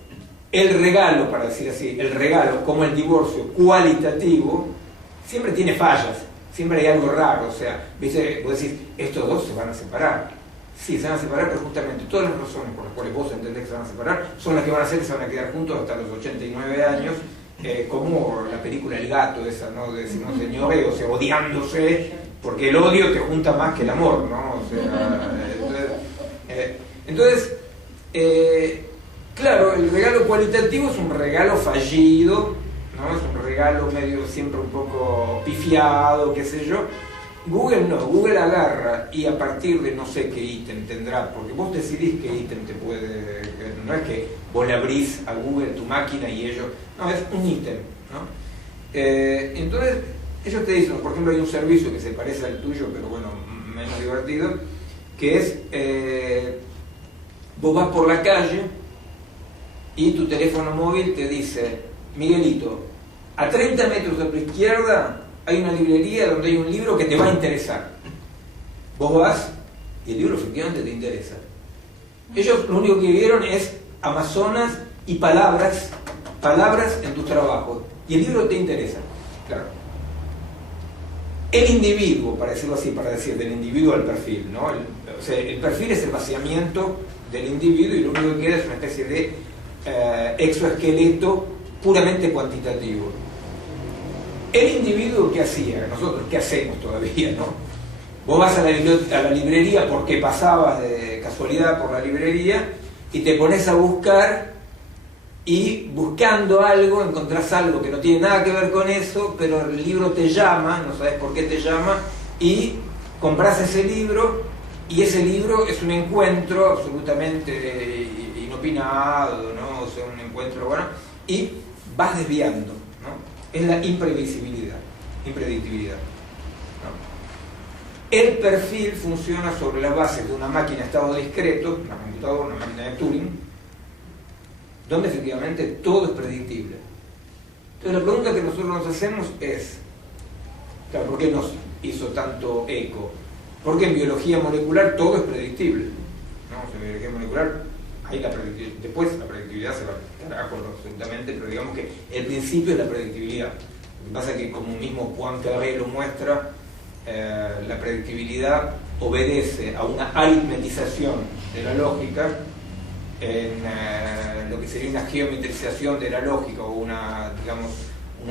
el regalo, para decir así, el regalo como el divorcio cualitativo siempre tiene fallas, siempre hay algo raro. O sea, ¿viste? Vos decís, estos dos se van a separar. Sí, se van a separar, pero justamente todas las razones por las cuales vos entendés que se van a separar son las que van a hacer que se van a quedar juntos hasta los 89 años, como la película El Gato, esa, ¿no? De Simón Señore, o sea, odiándose, porque el odio te junta más que el amor, ¿no? O sea, entonces, claro, el regalo cualitativo es un regalo fallido, ¿no? Es un regalo medio siempre un poco pifiado, qué sé yo. Google no, Google agarra y a partir de no sé qué ítem tendrá, porque vos decidís qué ítem te puede... No es que vos le abrís a Google tu máquina y ellos... No, es un ítem, ¿no? Entonces, ellos te dicen, por ejemplo, hay un servicio que se parece al tuyo, pero bueno, menos divertido, que es... vos vas por la calle y tu teléfono móvil te dice, Miguelito, a 30 metros a tu izquierda hay una librería donde hay un libro que te va a interesar. Vos vas y el libro efectivamente te interesa. Ellos lo único que vieron es Amazonas y palabras en tus trabajos. Y el libro te interesa. Claro. El individuo, para decirlo así, para decir del individuo al perfil, ¿no? O sea, el perfil es el vaciamiento del individuo y lo único que queda es una especie de exoesqueleto puramente cuantitativo. El individuo, ¿qué hacía? Nosotros, ¿qué hacemos todavía, no? Vos vas a la librería porque pasabas de casualidad por la librería y te pones a buscar y buscando algo encontrás algo que no tiene nada que ver con eso, pero el libro te llama, no sabes por qué te llama, y compras ese libro y ese libro es un encuentro absolutamente inopinado, ¿no? O sea, un encuentro, bueno, y vas desviando, ¿no? Es la impredictibilidad, ¿no? El perfil funciona sobre la base de una máquina de estado discreto, una computadora, una máquina de Turing, donde efectivamente todo es predictible. Entonces la pregunta que nosotros nos hacemos es, claro, ¿por qué nos hizo tanto eco? Porque en biología molecular todo es predictible, ¿no? En biología molecular hay después la predictibilidad se va a carajo absolutamente, pero digamos que el principio es la predictibilidad. Lo que pasa es que, como mismo Poincaré lo muestra, la predictibilidad obedece a una aritmetización de la lógica, en lo que sería una geometrización de la lógica, o una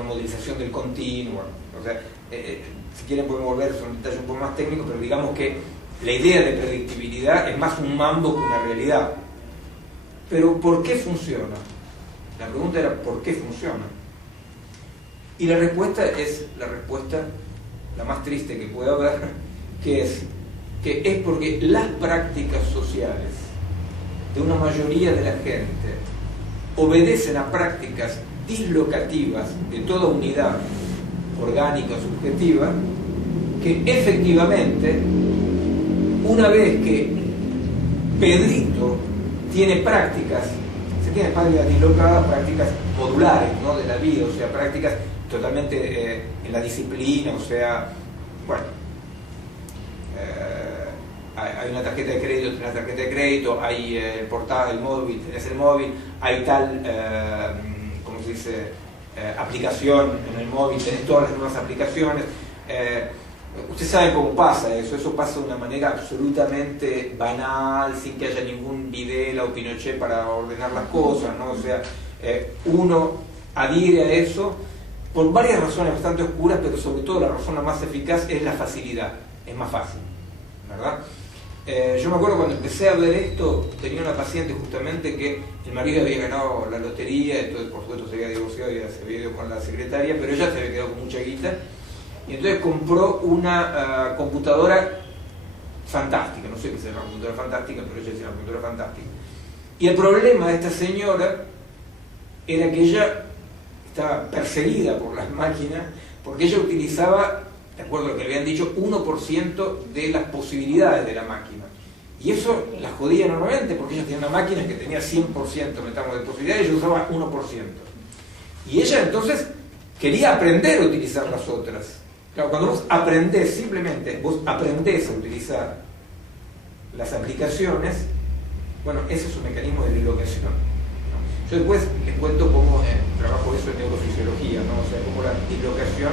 modelización del continuo. O sea, si quieren podemos volver, son detalles un poco más técnicos, pero digamos que la idea de predictibilidad es más un mambo que una realidad. Pero ¿por qué funciona? La pregunta era ¿por qué funciona? Y la respuesta es la respuesta la más triste que puede haber, que es porque las prácticas sociales de una mayoría de la gente obedecen a prácticas dislocativas de toda unidad orgánica o subjetiva, que efectivamente, una vez que Pedrito tiene prácticas dislocadas, prácticas modulares, ¿no?, de la vida, o sea, prácticas totalmente en la disciplina, o sea, bueno, hay una tarjeta de crédito, hay el móvil, tenés el móvil, hay tal, ¿cómo se dice?, aplicación en el móvil, tenés todas las nuevas aplicaciones. Usted sabe cómo pasa eso pasa de una manera absolutamente banal, sin que haya ningún Videla o Pinochet para ordenar las cosas, ¿no? O sea, uno adhiere a eso por varias razones bastante oscuras, pero sobre todo la razón la más eficaz es la facilidad, es más fácil, ¿verdad? Yo me acuerdo cuando empecé a ver esto, tenía una paciente justamente que el marido había ganado la lotería, entonces por supuesto se había divorciado y se había ido con la secretaria, pero ella se había quedado con mucha guita, y entonces compró una computadora fantástica, no sé qué sea una computadora fantástica, pero ella decía una computadora fantástica. Y el problema de esta señora era que ella estaba perseguida por las máquinas, porque ella utilizaba, de acuerdo a lo que le habían dicho, 1% de las posibilidades de la máquina. Y eso la jodía enormemente, porque ella tenía una máquina que tenía 100%, metamos, de posibilidades, y ella usaba 1%. Y ella entonces quería aprender a utilizar las otras. Claro, cuando vos aprendés, simplemente vos aprendés a utilizar las aplicaciones, bueno, ese es un mecanismo de dislocación, ¿no? Yo después les cuento cómo trabajo eso en neurofisiología, ¿no? O sea, cómo la dislocación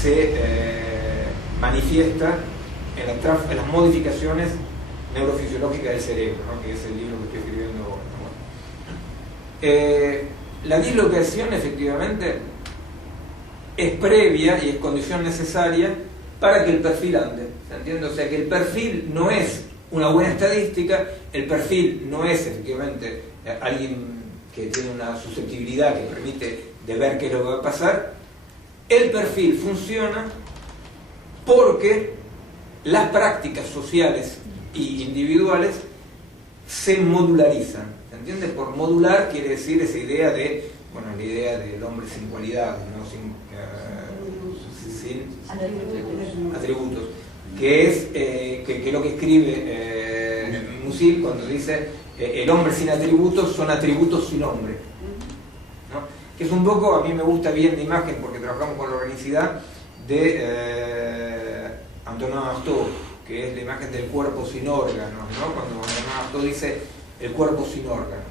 se manifiesta en las modificaciones neurofisiológicas del cerebro, ¿no?, que es el libro que estoy escribiendo ahora. La dislocación efectivamente es previa y es condición necesaria para que el perfil ande, ¿se entiende? O sea, que el perfil no es una buena estadística, el perfil no es efectivamente alguien que tiene una susceptibilidad que permite de ver qué es lo que va a pasar. El perfil funciona porque las prácticas sociales y individuales se modularizan, ¿se entiende? Por modular quiere decir esa idea de, bueno, la idea del hombre sin cualidades, ¿no? Sin atributos, que es que lo que escribe Musil cuando dice el hombre sin atributos son atributos sin hombre, ¿no? Que es un poco, a mí me gusta bien la imagen porque trabajamos con la organicidad de Antonin Artaud, que es la imagen del cuerpo sin órganos, ¿no? Cuando Antonin Artaud dice el cuerpo sin órganos,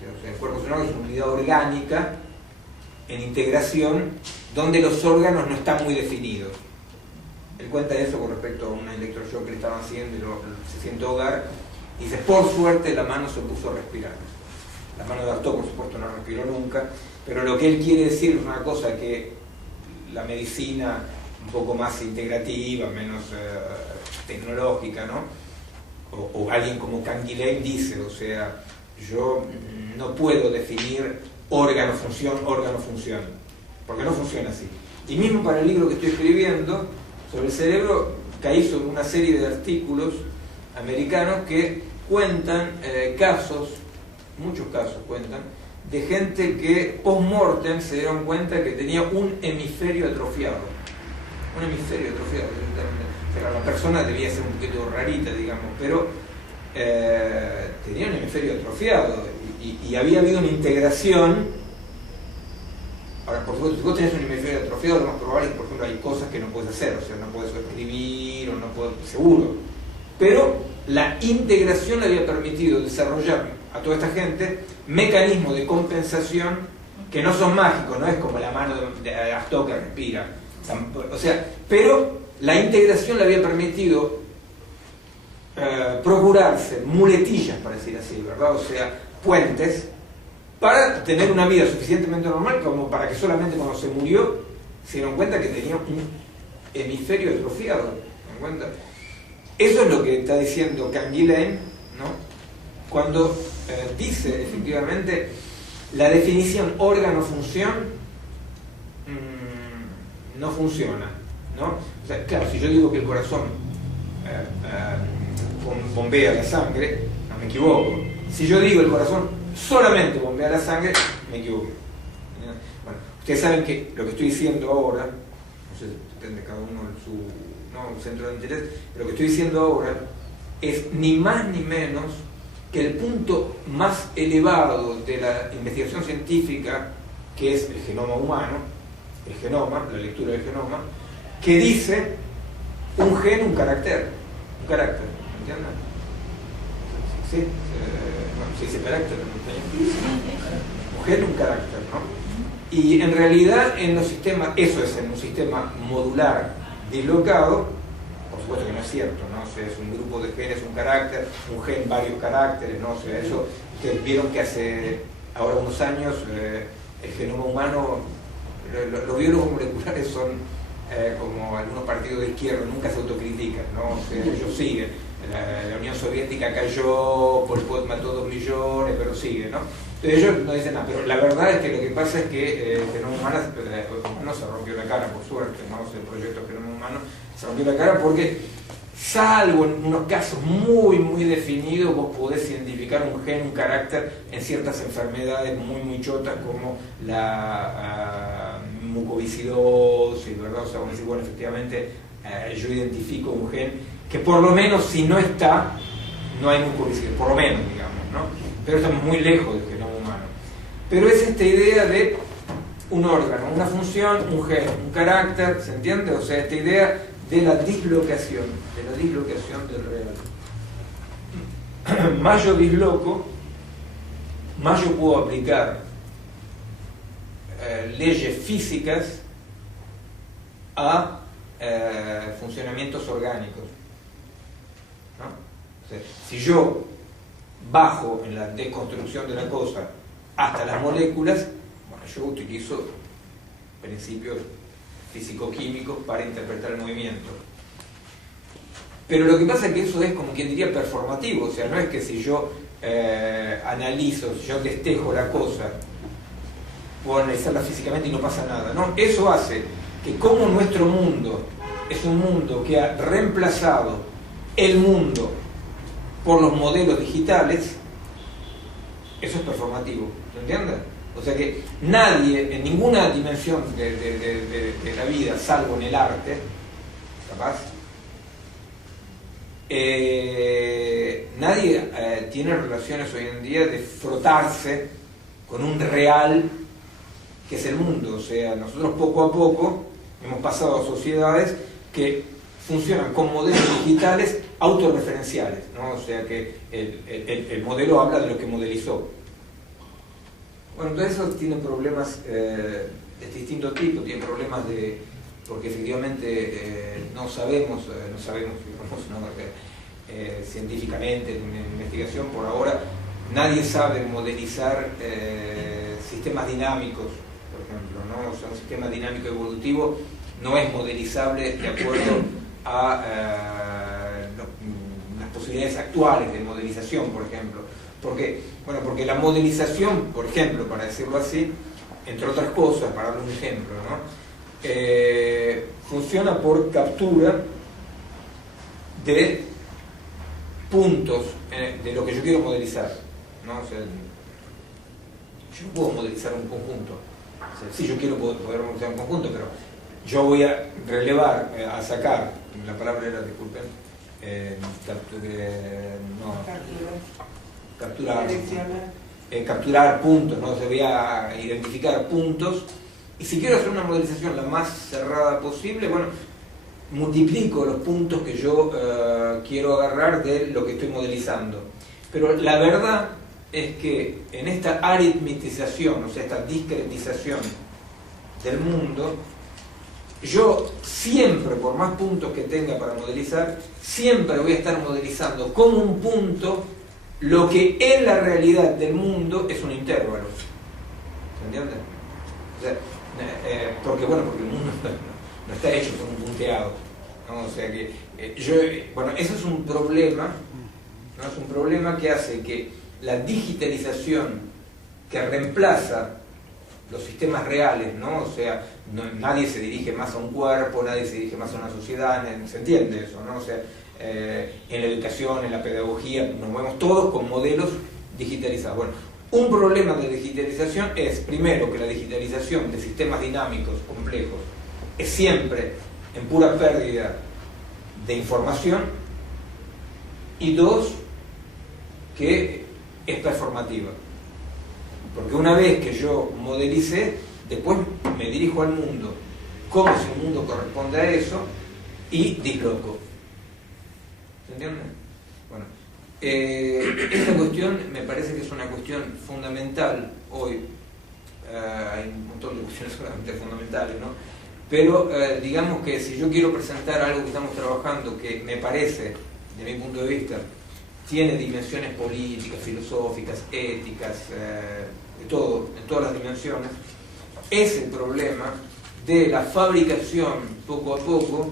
o sea, el cuerpo sin órganos es una unidad orgánica en integración donde los órganos no están muy definidos. Él cuenta eso con respecto a una electroshock que le estaban haciendo y se siente ahogar, y dice, por suerte la mano se puso a respirar. La mano de Artaud, por supuesto, no respiró nunca, pero lo que él quiere decir es una cosa que la medicina un poco más integrativa, menos tecnológica, ¿no? O alguien como Canguilhem dice, o sea, yo no puedo definir órgano-función, porque no funciona así. Y mismo para el libro que estoy escribiendo sobre el cerebro, caí sobre una serie de artículos americanos que cuentan casos, muchos casos cuentan, de gente que post-mortem se dieron cuenta que tenía un hemisferio atrofiado. Un hemisferio atrofiado. Pero la persona debía ser un poquito rarita, digamos, pero tenía un hemisferio atrofiado y había habido una integración. Ahora, por supuesto, si vos tenés un hemisferio atrofiado, lo más probable es que, por ejemplo, hay cosas que no puedes hacer, o sea, no puedes escribir o no puedes, seguro. Pero la integración le había permitido desarrollar a toda esta gente mecanismos de compensación que no son mágicos, no es como la mano de Astó que respira. O sea, pero la integración le había permitido procurarse muletillas, para decir así, ¿verdad? O sea, puentes para tener una vida suficientemente normal como para que solamente cuando se murió se dieron cuenta que tenía un hemisferio atrofiado. ¿Se dan cuenta? Eso es lo que está diciendo Canguilhem, ¿no? Cuando dice efectivamente la definición órgano-función no funciona, ¿no? O sea, claro, si yo digo que el corazón bombea la sangre, no me equivoco. Si yo digo el corazón solamente bombea la sangre, me equivoco. Bueno, ustedes saben que lo que estoy diciendo ahora, no sé, depende cada uno en su centro de interés, lo que estoy diciendo ahora es ni más ni menos que el punto más elevado de la investigación científica, que es el genoma humano, el genoma, la lectura del genoma, que dice un gen, un carácter, ¿entienden? ¿Sí? Bueno, se dice carácter en español. Un gen, un carácter, ¿no? Y en realidad en los sistemas, eso es en un sistema modular dislocado, por supuesto que no es cierto, ¿no? O sea, es un grupo de genes, un carácter, un gen, varios caracteres, ¿no? O sea, eso, ustedes vieron que hace ahora unos años el genoma humano, los biólogos moleculares son como algunos partidos de izquierda, nunca se autocritican, ¿no? O sea, ellos siguen. La Unión Soviética cayó, Pol Pot mató 2 millones, pero sigue, ¿no? Entonces ellos no dicen nada, pero la verdad es que lo que pasa es que el genoma humano se rompió la cara, por suerte, ¿no? O sea, el proyecto genoma humano se rompió la cara porque, salvo en unos casos muy, muy definidos, vos podés identificar un gen, un carácter en ciertas enfermedades muy, muy chotas como la mucoviscidosis, ¿verdad? O sea, vos decís, bueno, efectivamente yo identifico un gen que por lo menos si no está, no hay mucoviscidosis, por lo menos, digamos, ¿no? Pero estamos muy lejos del genoma humano. Pero es esta idea de un órgano, una función, un gen, un carácter, ¿se entiende? O sea, esta idea de la dislocación del real. Más yo disloco, más yo puedo aplicar leyes físicas a funcionamientos orgánicos, ¿no? O sea, si yo bajo en la desconstrucción de la cosa hasta las moléculas, bueno, yo utilizo principios físico-químicos para interpretar el movimiento. Pero lo que pasa es que eso es como quien diría performativo, o sea, no es que si yo analizo, si yo destejo la cosa, puedo analizarla físicamente y no pasa nada, ¿no? Eso hace que como nuestro mundo es un mundo que ha reemplazado el mundo por los modelos digitales, eso es performativo, ¿entiendes? O sea que nadie, en ninguna dimensión de la vida, salvo en el arte, capaz, nadie tiene relaciones hoy en día de frotarse con un real que es el mundo. O sea, nosotros poco a poco hemos pasado a sociedades que funcionan con modelos digitales autorreferenciales, ¿no? O sea que el modelo habla de lo que modelizó. Bueno, entonces eso tiene problemas de distinto tipo, tiene problemas porque efectivamente no sabemos digamos, ¿no? Científicamente, en una investigación por ahora, nadie sabe modelizar sistemas dinámicos, por ejemplo, ¿no? O sea, un sistema dinámico evolutivo no es modelizable de acuerdo a las posibilidades actuales de modelización, por ejemplo. Porque la modelización, por ejemplo, para decirlo así, entre otras cosas, para dar un ejemplo, ¿no? Funciona por captura de puntos de lo que yo quiero modelizar, ¿no? O sea, yo no puedo modelizar un conjunto. O sea, sí, yo quiero poder modelizar un conjunto, pero yo voy a relevar, a sacar, la palabra era, disculpen, capturar puntos, ¿no? Se voy a identificar puntos, y si quiero hacer una modelización la más cerrada posible, bueno, multiplico los puntos que yo quiero agarrar de lo que estoy modelizando. Pero la verdad es que en esta aritmetización, o sea, esta discretización del mundo, yo siempre, por más puntos que tenga para modelizar, siempre voy a estar modelizando como un punto lo que en la realidad del mundo es un intervalo. ¿Se entiende? O sea, porque el mundo no está hecho con un punteado, ¿no? O sea que eso es un problema, ¿no? Es un problema que hace que la digitalización que reemplaza los sistemas reales, ¿no? O sea, nadie se dirige más a un cuerpo, nadie se dirige más a una sociedad, ¿se entiende eso, no? O sea, en la educación, en la pedagogía, nos movemos todos con modelos digitalizados. Bueno, un problema de digitalización es, primero, que la digitalización de sistemas dinámicos complejos es siempre en pura pérdida de información, y dos, que es performativa. Porque una vez que yo modelicé, después me dirijo al mundo, como si el mundo corresponde a eso, y disloco. ¿Se entiende? Bueno, esta cuestión me parece que es una cuestión fundamental hoy. Hay un montón de cuestiones solamente fundamentales, ¿no? Pero digamos que si yo quiero presentar algo que estamos trabajando que me parece, de mi punto de vista, tiene dimensiones políticas, filosóficas, éticas, de todo, en todas las dimensiones, es el problema de la fabricación poco a poco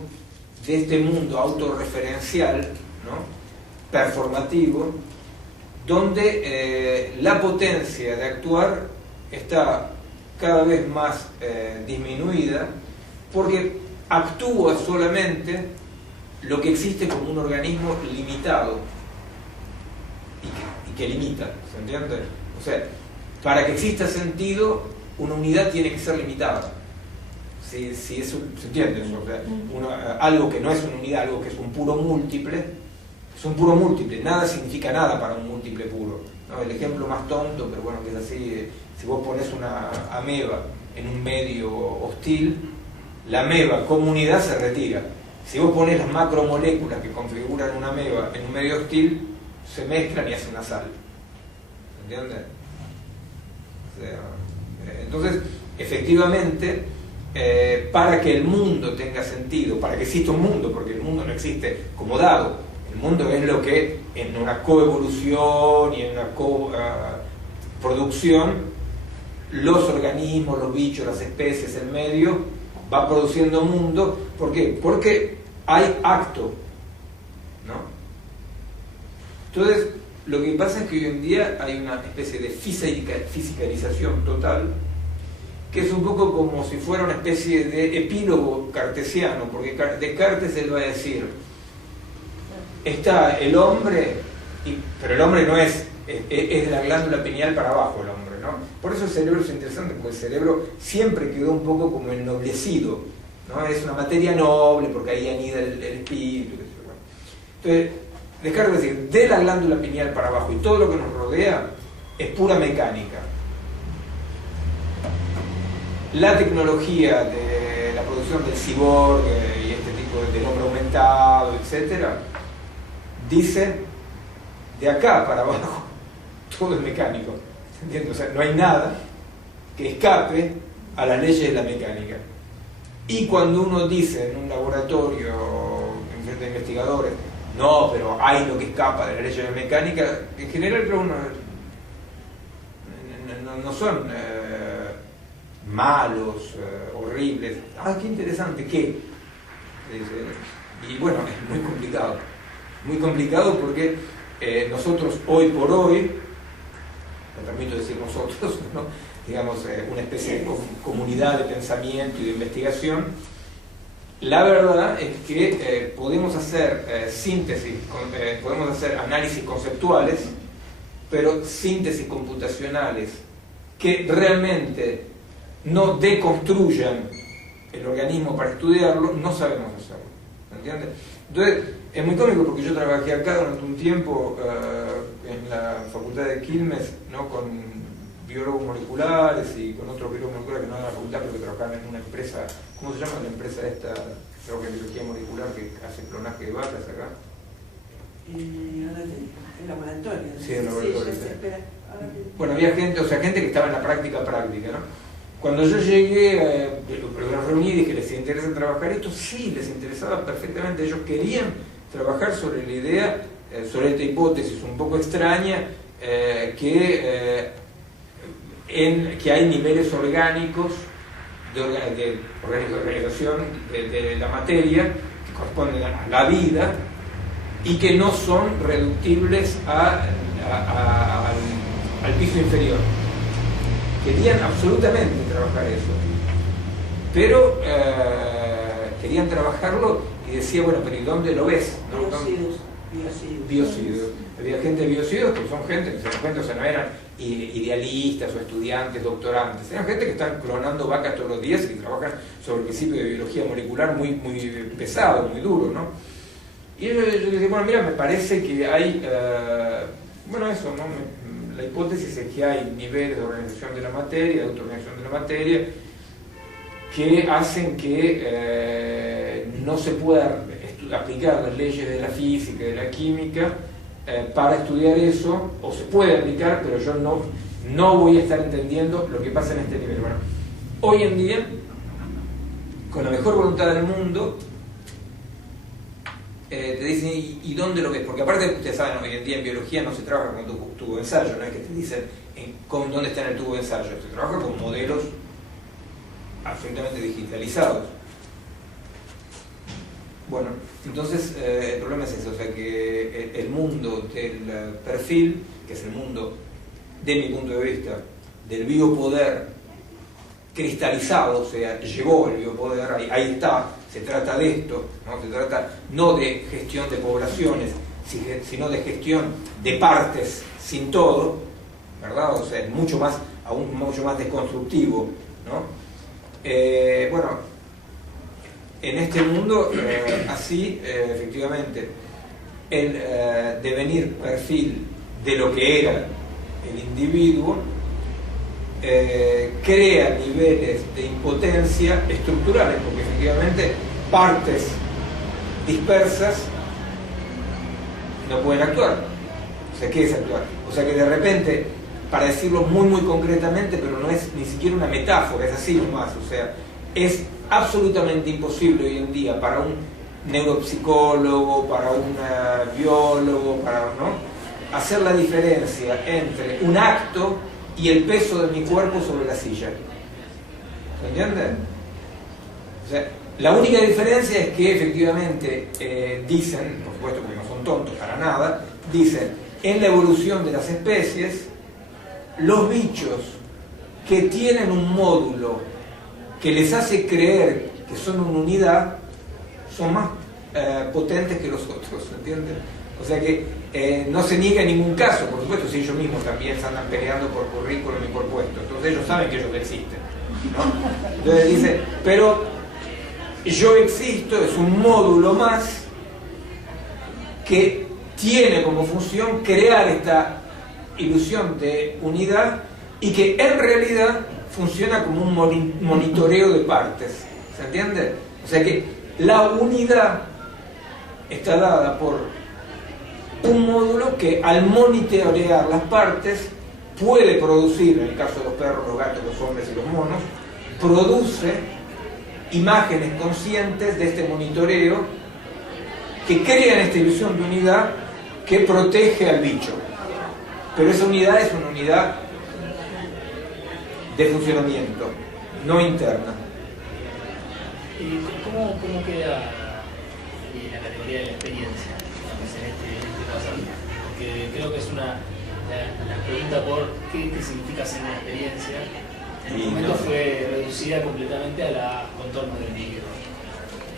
de este mundo autorreferencial, ¿no? Performativo, donde la potencia de actuar está cada vez más disminuida, porque actúa solamente lo que existe como un organismo limitado y que limita, ¿se entiende? O sea, para que exista sentido, una unidad tiene que ser limitada. Si eso, ¿se entiende? O sea, algo que no es una unidad, algo que es un puro múltiple, es un puro múltiple, nada significa nada para un múltiple puro, ¿no? El ejemplo más tonto, pero bueno, que es así, si vos pones una ameba en un medio hostil, la ameba como unidad se retira. Si vos pones las macromoléculas que configuran una ameba en un medio hostil, se mezclan y hacen una sal. ¿Se entiende? O sea, entonces, efectivamente, para que el mundo tenga sentido, para que exista un mundo, porque el mundo no existe como dado, el mundo es lo que en una coevolución y en una coproducción, los organismos, los bichos, las especies, el medio, va produciendo mundo. ¿Por qué? Porque hay acto, ¿no? Entonces, lo que pasa es que hoy en día hay una especie de fisicalización total, que es un poco como si fuera una especie de epílogo cartesiano, porque Descartes él va a decir, está el hombre, pero el hombre no es de la glándula pineal para abajo el hombre, ¿no? Por eso el cerebro es interesante, porque el cerebro siempre quedó un poco como ennoblecido, ¿no? Es una materia noble, porque ahí anida el espíritu, bueno. Entonces, Descartes va a decir, de la glándula pineal para abajo y todo lo que nos rodea es pura mecánica. La tecnología de la producción del cyborg y este tipo del hombre aumentado, etcétera, dice, de acá para abajo todo es mecánico, ¿entiendes? O sea, no hay nada que escape a las leyes de la mecánica. Y cuando uno dice en un laboratorio, en frente de investigadores, no, pero hay lo que escapa de la ley de la mecánica, en general creo uno no son malos, horribles. Ah, qué interesante, ¿qué? Y bueno, es muy complicado porque nosotros hoy por hoy, me permito decir nosotros, ¿no? Digamos, una especie de comunidad de pensamiento y de investigación, la verdad es que podemos hacer síntesis, podemos hacer análisis conceptuales, pero síntesis computacionales que realmente no deconstruyan el organismo para estudiarlo, no sabemos hacerlo. ¿Entiendes? Entonces, es muy cómico porque yo trabajé acá durante un tiempo en la Facultad de Quilmes, ¿no? Con biólogos moleculares y con otros biólogos moleculares que no eran de la facultad, pero que trabajaban en una empresa, ¿cómo se llama la empresa esta? Creo que es biología molecular que hace clonaje de vacas acá. El laboratorio. Sí, el laboratorio. Sí, Bueno, había gente, o sea, gente que estaba en la práctica, ¿no? Cuando yo llegué, los reuní y dije, ¿les interesa trabajar esto? Sí, les interesaba perfectamente. Ellos querían trabajar sobre la idea, sobre esta hipótesis un poco extraña, que hay niveles orgánicos de organización de la materia que corresponden a la vida y que no son reductibles al piso inferior. Querían absolutamente trabajar eso, pero querían trabajarlo y decía, bueno, pero ¿y dónde lo ves? ¿No? Biocidos. Había gente de biocidos que son gente, que se dan cuenta, o sea, no eran idealistas o estudiantes, doctorantes, eran gente que están clonando vacas todos los días y que trabajan sobre el principio de biología molecular muy pesado, muy duro, ¿no? Y yo les decía, bueno, mira, me parece que hay, bueno, eso, ¿no? La hipótesis es que hay niveles de organización de la materia, de autoorganización de la materia, que hacen que no se pueda aplicar las leyes de la física y de la química para estudiar eso, o se puede aplicar, pero yo no voy a estar entendiendo lo que pasa en este nivel. Bueno, hoy en día, con la mejor voluntad del mundo, te dicen, ¿y dónde lo ves? Porque aparte, ustedes saben, hoy en día en biología no se trabaja con tubo de ensayo, no es que te dicen dónde está en el tubo de ensayo, se trabaja con modelos absolutamente digitalizados. Bueno, entonces el problema es eso, o sea que el mundo del perfil, que es el mundo, de mi punto de vista, del biopoder cristalizado, o sea, llegó el biopoder, ahí está, se trata de esto, ¿no? Se trata no de gestión de poblaciones, sino de gestión de partes sin todo, ¿verdad? O sea, es aún mucho más desconstructivo, ¿no? Bueno, en este mundo, así, efectivamente, el devenir perfil de lo que era el individuo crea niveles de impotencia estructurales, porque efectivamente partes dispersas no pueden actuar. O sea, ¿qué es actuar? O sea que de repente, para decirlo muy concretamente, pero no es ni siquiera una metáfora, es así nomás, o sea, es absolutamente imposible hoy en día para un neuropsicólogo, para un biólogo, ¿no? Hacer la diferencia entre un acto y el peso de mi cuerpo sobre la silla. ¿Se entiende? O sea, la única diferencia es que efectivamente dicen, por supuesto porque no son tontos para nada, dicen, en la evolución de las especies, los bichos que tienen un módulo que les hace creer que son una unidad, son más potentes que los otros, ¿entienden? O sea que no se niega en ningún caso, por supuesto, si ellos mismos también se andan peleando por currículum y por puesto, entonces ellos saben que ellos existen, ¿no? Entonces dice, pero yo existo, es un módulo más que tiene como función crear esta ilusión de unidad y que en realidad funciona como un monitoreo de partes, ¿se entiende? O sea que la unidad está dada por un módulo que al monitorear las partes puede producir, en el caso de los perros, los gatos, los hombres y los monos, produce imágenes conscientes de este monitoreo que crean esta ilusión de unidad que protege al bicho. Pero esa unidad es una unidad de funcionamiento, no interna. ¿Y cómo queda la categoría de la experiencia en este caso? Porque creo que es la pregunta por qué significa ser una experiencia. En el momento fue reducida completamente a la contorno del individuo.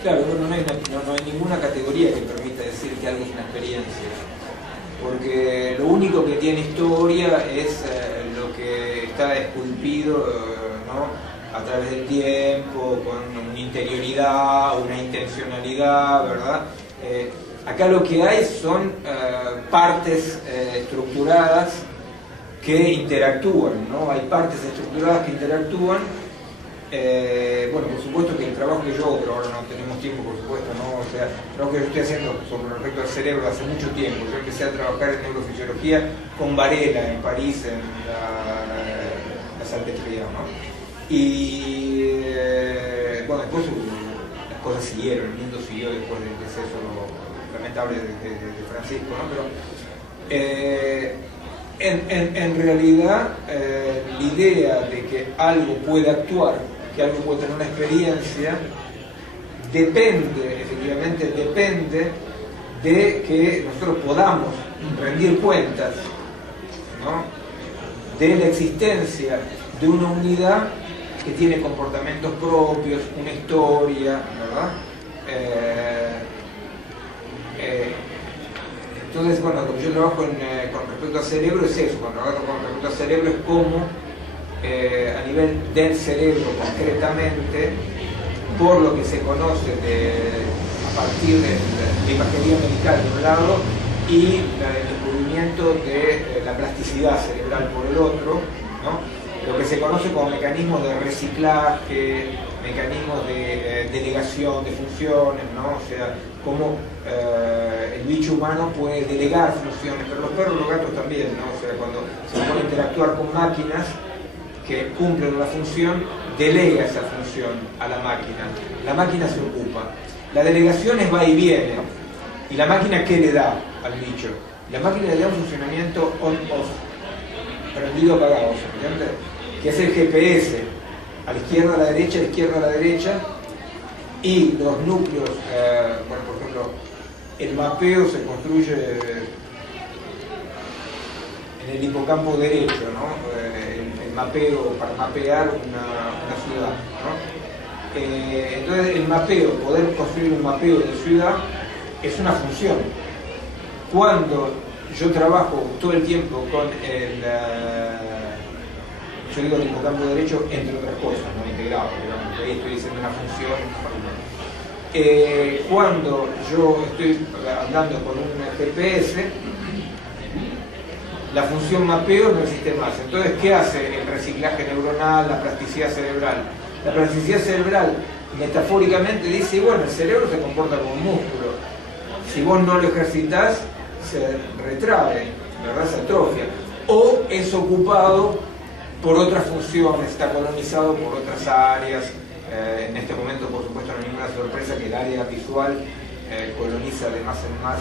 Claro, bueno, no hay ninguna categoría que permita decir que algo es una experiencia, porque lo único que tiene historia es lo que está esculpido, ¿no? A través del tiempo, con una interioridad, una intencionalidad, ¿verdad? Acá lo que hay son partes estructuradas que interactúan, ¿no? Hay partes estructuradas que interactúan. Bueno, por supuesto que el trabajo que yo hago, pero ahora no tenemos tiempo, por supuesto, ¿no? sea, lo que yo estoy haciendo sobre respecto al cerebro hace mucho tiempo. Yo empecé a trabajar en neurofisiología con Varela en París, en la Salpêtrière, ¿no? Y bueno, después las cosas siguieron, el mundo siguió después del deceso lamentable de Francisco, ¿no? Pero en realidad la idea de que algo puede actuar, que algo puede tener una experiencia, efectivamente depende de que nosotros podamos rendir cuentas, ¿no?, de la existencia de una unidad que tiene comportamientos propios, una historia, ¿verdad? Entonces, bueno, lo que yo trabajo con respecto al cerebro es eso. Cuando trabajo con respecto al cerebro es cómo, a nivel del cerebro concretamente, por lo que se conoce a partir de la imagería medical de un lado y el descubrimiento de la plasticidad cerebral por el otro, ¿no?, lo que se conoce como mecanismos de reciclaje, mecanismos de delegación de funciones, ¿no? O sea, cómo el bicho humano puede delegar funciones, pero los perros y los gatos también, ¿no? O sea, cuando se pone a interactuar con máquinas que cumplen una función, delega esa función a la máquina se ocupa. La delegación es va y viene, y la máquina ¿qué le da al bicho? La máquina le da un funcionamiento on-off, prendido apagado, ¿entiendes? Que es el GPS, a la izquierda, a la derecha, y los núcleos, bueno, por ejemplo, el mapeo se construye en el hipocampo derecho, ¿no? El mapeo para mapear una ciudad, ¿no? Entonces el mapeo, poder construir un mapeo de ciudad es una función. Cuando yo trabajo todo el tiempo con yo digo el hipocampo derecho, entre otras cosas, no integrado, digamos, ahí estoy diciendo una función. Cuando yo estoy hablando con un GPS, la función mapeo no existe más. Entonces, ¿qué hace el reciclaje neuronal, la plasticidad cerebral? La plasticidad cerebral, metafóricamente, dice, bueno, el cerebro se comporta como un músculo. Si vos no lo ejercitás, se retrae, ¿verdad? Se atrofia. O es ocupado por otras funciones, está colonizado por otras áreas. En este momento, por supuesto, no hay ninguna sorpresa que el área visual coloniza de más en más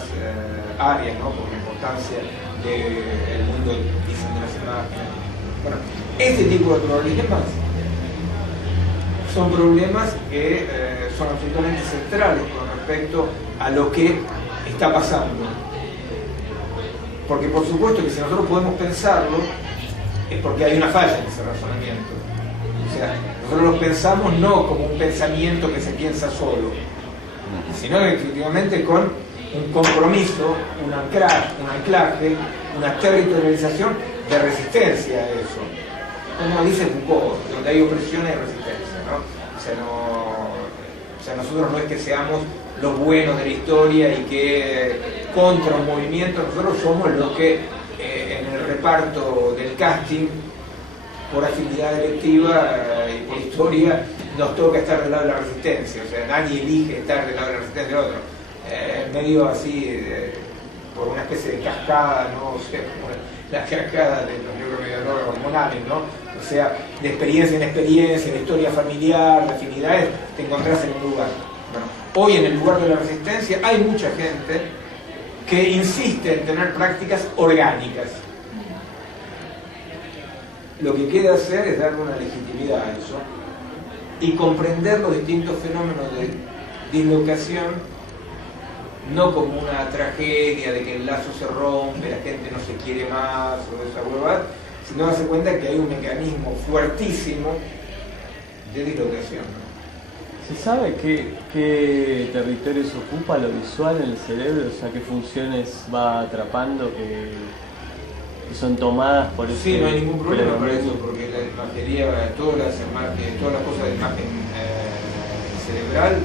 áreas, ¿no?, por la importancia del mundo de las imágenes. Bueno, este tipo de problemas son problemas que son absolutamente centrales con respecto a lo que está pasando. Porque por supuesto que si nosotros podemos pensarlo, es porque hay una falla en ese razonamiento. O sea, nosotros lo pensamos no como un pensamiento que se piensa solo, sino efectivamente con un compromiso, un anclaje, una territorialización de resistencia a eso. Como dice Foucault, donde hay opresión hay resistencia, ¿no? O sea, nosotros no es que seamos los buenos de la historia y que contra un movimiento, nosotros somos los que en el reparto del casting, por afinidad electiva y por historia, nos toca estar del lado de la resistencia. O sea, nadie elige estar del lado de la resistencia del otro. Medio así, por una especie de cascada, ¿no? O sea, como la cascada de los neuromoduladores hormonales, ¿no? O sea, de experiencia en experiencia, de historia familiar, de afinidades, te encontrás en un lugar. Bueno, hoy en el lugar de la resistencia hay mucha gente que insiste en tener prácticas orgánicas. Lo que queda hacer es darle una legitimidad a eso y comprender los distintos fenómenos de dislocación, no como una tragedia de que el lazo se rompe, la gente no se quiere más o esa huevada, sino darse cuenta que hay un mecanismo fuertísimo de dislocación. ¿Se sabe qué territorios ocupa lo visual en el cerebro? O sea, qué funciones va atrapando que son tomadas por eso. Sí, no hay ningún problema por eso, porque la imagería, todas las cosas de imagen cerebral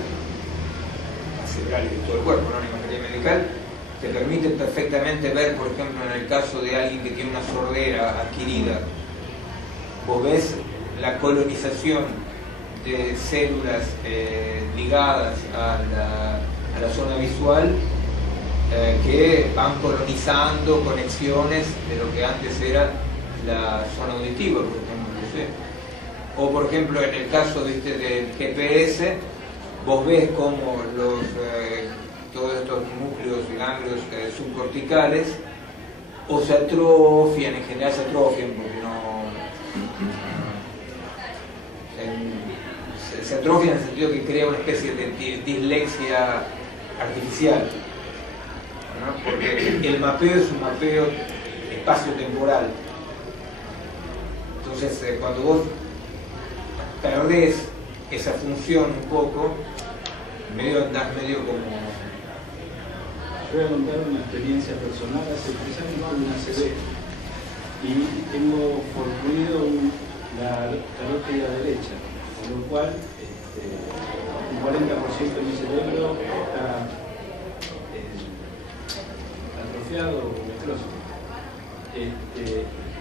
y de todo el cuerpo, ¿no? La imagería medical, te permite perfectamente ver, por ejemplo, en el caso de alguien que tiene una sordera adquirida, vos ves la colonización de células ligadas a la zona visual, que van colonizando conexiones de lo que antes era la zona auditiva, por ejemplo, no sé. O por ejemplo, en el caso del GPS, vos ves como todos estos núcleos y ganglios subcorticales o se atrofian, en general se atrofian porque se atrofian en el sentido que crea una especie de dislexia artificial, ¿no? Porque el mapeo es un mapeo espacio-temporal. Entonces, cuando vos perdés esa función un poco, andás medio como... Yo voy a contar una experiencia personal. Hace 3 años tuve una ACV y tengo fortuido la carótida derecha, con lo cual un 40% de mi cerebro está atrofiado o necrósico.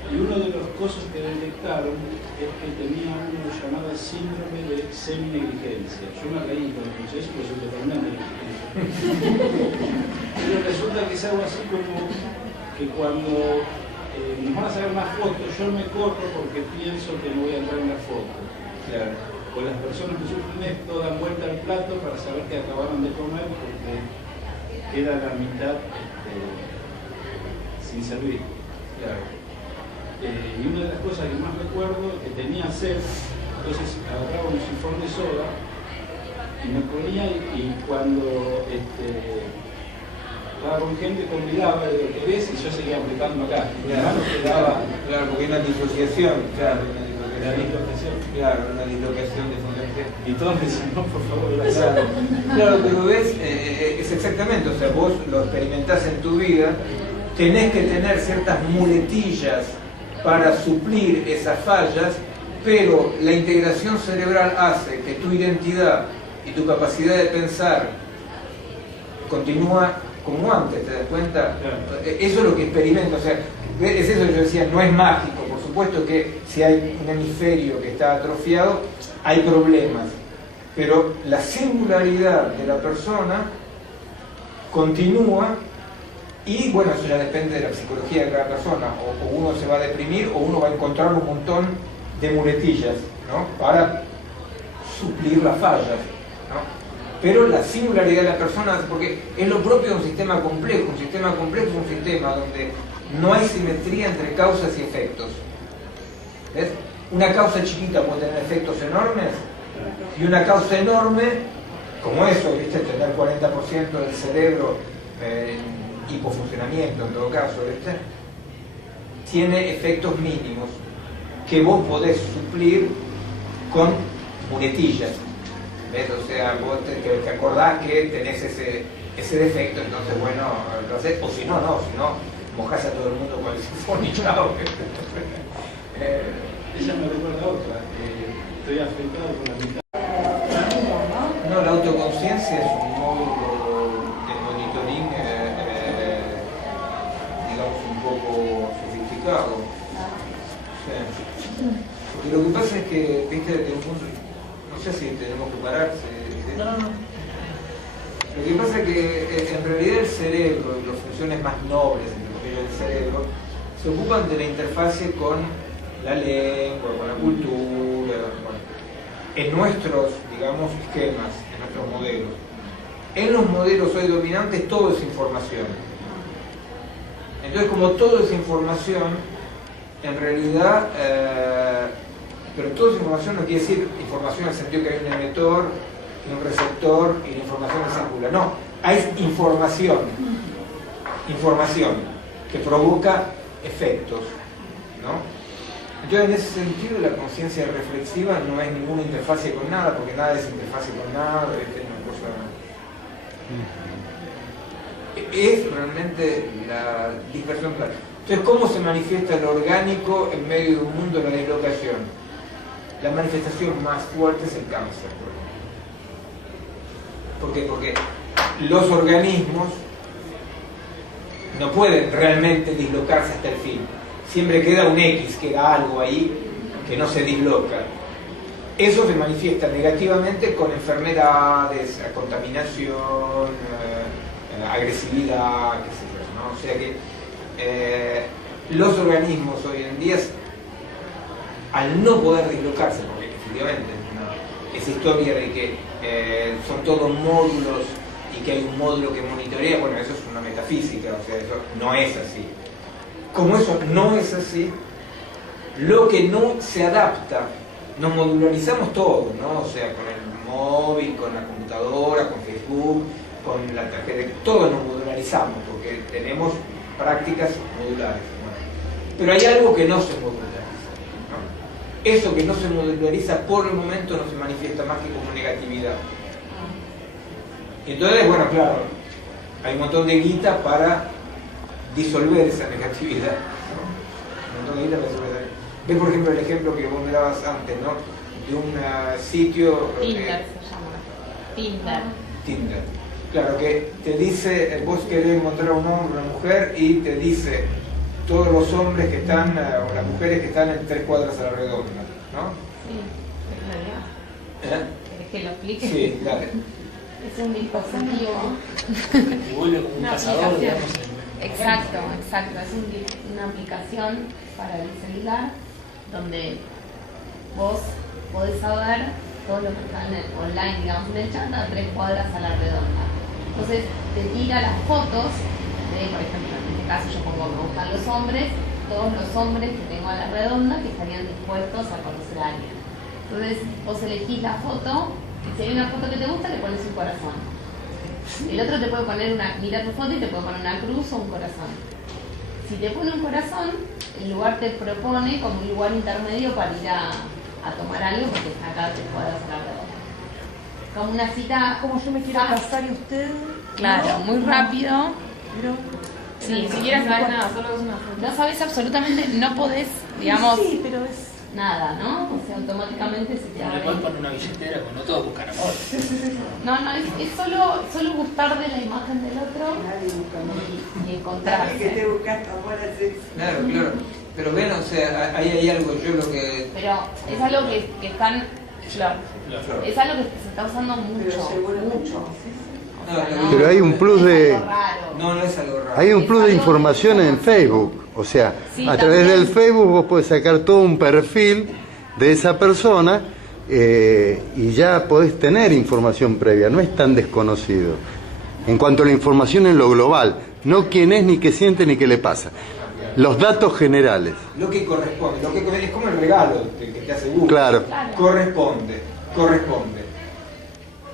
Y uno de los cosas que detectaron es que tenía uno llamado síndrome de seminegligencia. Yo me reí cuando escuché eso porque soy totalmente negligente. Pero resulta que es algo así como que cuando nos van a sacar más fotos, yo me corro porque pienso que no voy a entrar en la foto. Claro. O las personas que sufren esto dan vuelta al plato para saber que acabaron de comer porque queda la mitad sin servir. Claro. Y una de las cosas que más recuerdo es que tenía sed, entonces agarraba un sifón de soda y me ponía, y cuando estaba con gente convidaba de lo que ves y yo seguía apretando acá. Claro, porque hay una disociación, La dislocación. Claro, una dislocación de fundación. Y todos me decían, no, por favor, Claro, pero ves, es exactamente, o sea, vos lo experimentás en tu vida, tenés que tener ciertas muletillas para suplir esas fallas, pero la integración cerebral hace que tu identidad y tu capacidad de pensar continúa como antes, ¿te das cuenta? Claro. Eso es lo que experimento, o sea, es eso que yo decía, no es mágico, por supuesto que si hay un hemisferio que está atrofiado, hay problemas, pero la singularidad de la persona continúa. Y bueno, eso ya depende de la psicología de cada persona, o uno se va a deprimir o uno va a encontrar un montón de muletillas, ¿no? Para suplir las fallas, ¿no? Pero la singularidad de la persona, porque es lo propio de un sistema complejo. Un sistema complejo es un sistema donde no hay simetría entre causas y efectos. ¿Ves? Una causa chiquita puede tener efectos enormes y una causa enorme, como eso, ¿viste? Tener 40% del cerebro hipofuncionamiento en todo caso, ¿viste? Tiene efectos mínimos que vos podés suplir con muletillas, ¿ves? O sea, vos te acordás que tenés ese defecto, entonces bueno, lo haces, o si no, mojás a todo el mundo con el sifón y chao. Ella me recuerda a otra, estoy afectado por la mitad. No, la autoconciencia es un módulo de monitoring digamos un poco sofisticado. Sí. Porque lo que pasa es que, viste, desde un punto, no sé si tenemos que pararse. No. Lo que pasa es que en realidad el cerebro y las funciones más nobles del cerebro se ocupan de la interfase con la lengua, con la cultura, en nuestros, digamos, esquemas, en nuestros modelos. En los modelos hoy dominantes todo es información. Entonces, como todo es información, en realidad, pero todo es información no quiere decir información en el sentido que hay un emisor y un receptor y la información circula. No, hay información que provoca efectos, ¿no? Entonces, en ese sentido, la conciencia reflexiva no es ninguna interfase con nada, porque nada es interfase con nada, es una cosa... Es realmente la dispersión total. Entonces, ¿cómo se manifiesta lo orgánico en medio de un mundo de la dislocación? La manifestación más fuerte es el cáncer. ¿Por qué? Porque los organismos no pueden realmente dislocarse hasta el fin. Siempre queda un X, queda algo ahí que no se disloca. Eso se manifiesta negativamente con enfermedades, contaminación, agresividad, qué sé yo, ¿no? O sea que los organismos hoy en día, al no poder dislocarse, porque efectivamente esa historia de que son todos módulos y que hay un módulo que monitorea, bueno, eso es una metafísica, o sea, eso no es así. Como eso no es así, lo que no se adapta, nos modularizamos todo, ¿no? O sea, con el móvil, con la computadora, con Facebook, con la tarjeta, todo nos modularizamos porque tenemos prácticas modulares. Bueno. Pero hay algo que no se modulariza, ¿no? Eso que no se modulariza por el momento no se manifiesta más que como negatividad. Y entonces, bueno, claro, hay un montón de guita para disolver esa negatividad, ¿no? Un montón de guita para disolver esa negatividad. Ves, por ejemplo, el ejemplo que vos me dabas antes, ¿no? De un sitio... Tinder se llama. Tinder. Claro, que te dice, vos querés encontrar a un hombre o una mujer y te dice todos los hombres que están, o las mujeres que están en 3 cuadras a la redonda, ¿no? Sí, es realidad. ¿Querés que lo explique? Sí, dale. Es un dispositivo. Y vuelve como un cazador, digamos. Exacto. Es una aplicación para el celular donde vos podés saber todo lo que está online, digamos, en el chat a 3 cuadras a la redonda. Entonces te tira las fotos de, por ejemplo, en este caso yo pongo me gustan los hombres, todos los hombres que tengo a la redonda que estarían dispuestos a conocer a alguien. Entonces vos elegís la foto, y si hay una foto que te gusta le pones un corazón. El otro te puede poner mira tu foto y te puede poner una cruz o un corazón. Si te pone un corazón, el lugar te propone como un lugar intermedio para ir a tomar algo porque está acá 3 cuadras a la redonda. Como una cita... Como yo me quiero casar y usted... Claro, muy rápido. Pero... Sí, ni siquiera sabes nada, solo es una foto. No sabes absolutamente, no podés, digamos... Sí, pero es... Nada, ¿no? O sea, automáticamente se te No le abre. puedes poner una billetera, porque no todos buscan amor. No, es solo gustar de la imagen del otro Nadie busca amor. y Nadie que encontrarse. esté buscando amor a sexo. Claro. Pero ven, o sea, ahí hay algo, yo lo que... Pero es algo que están... Flor. Es algo que se está usando mucho, Pero seguramente mucho. es O sea, No, no- Pero hay un plus no es de- algo raro. No es algo raro. Hay un plus de información en Facebook, o sea, Sí, a través también. del Facebook vos podés sacar todo un perfil de esa persona y ya podés tener información previa, no es tan desconocido. En cuanto a la información en lo global, no quién es, ni qué siente, ni qué le pasa. Los datos generales. Lo que corresponde, es como el regalo que te hace Google. Claro. Corresponde.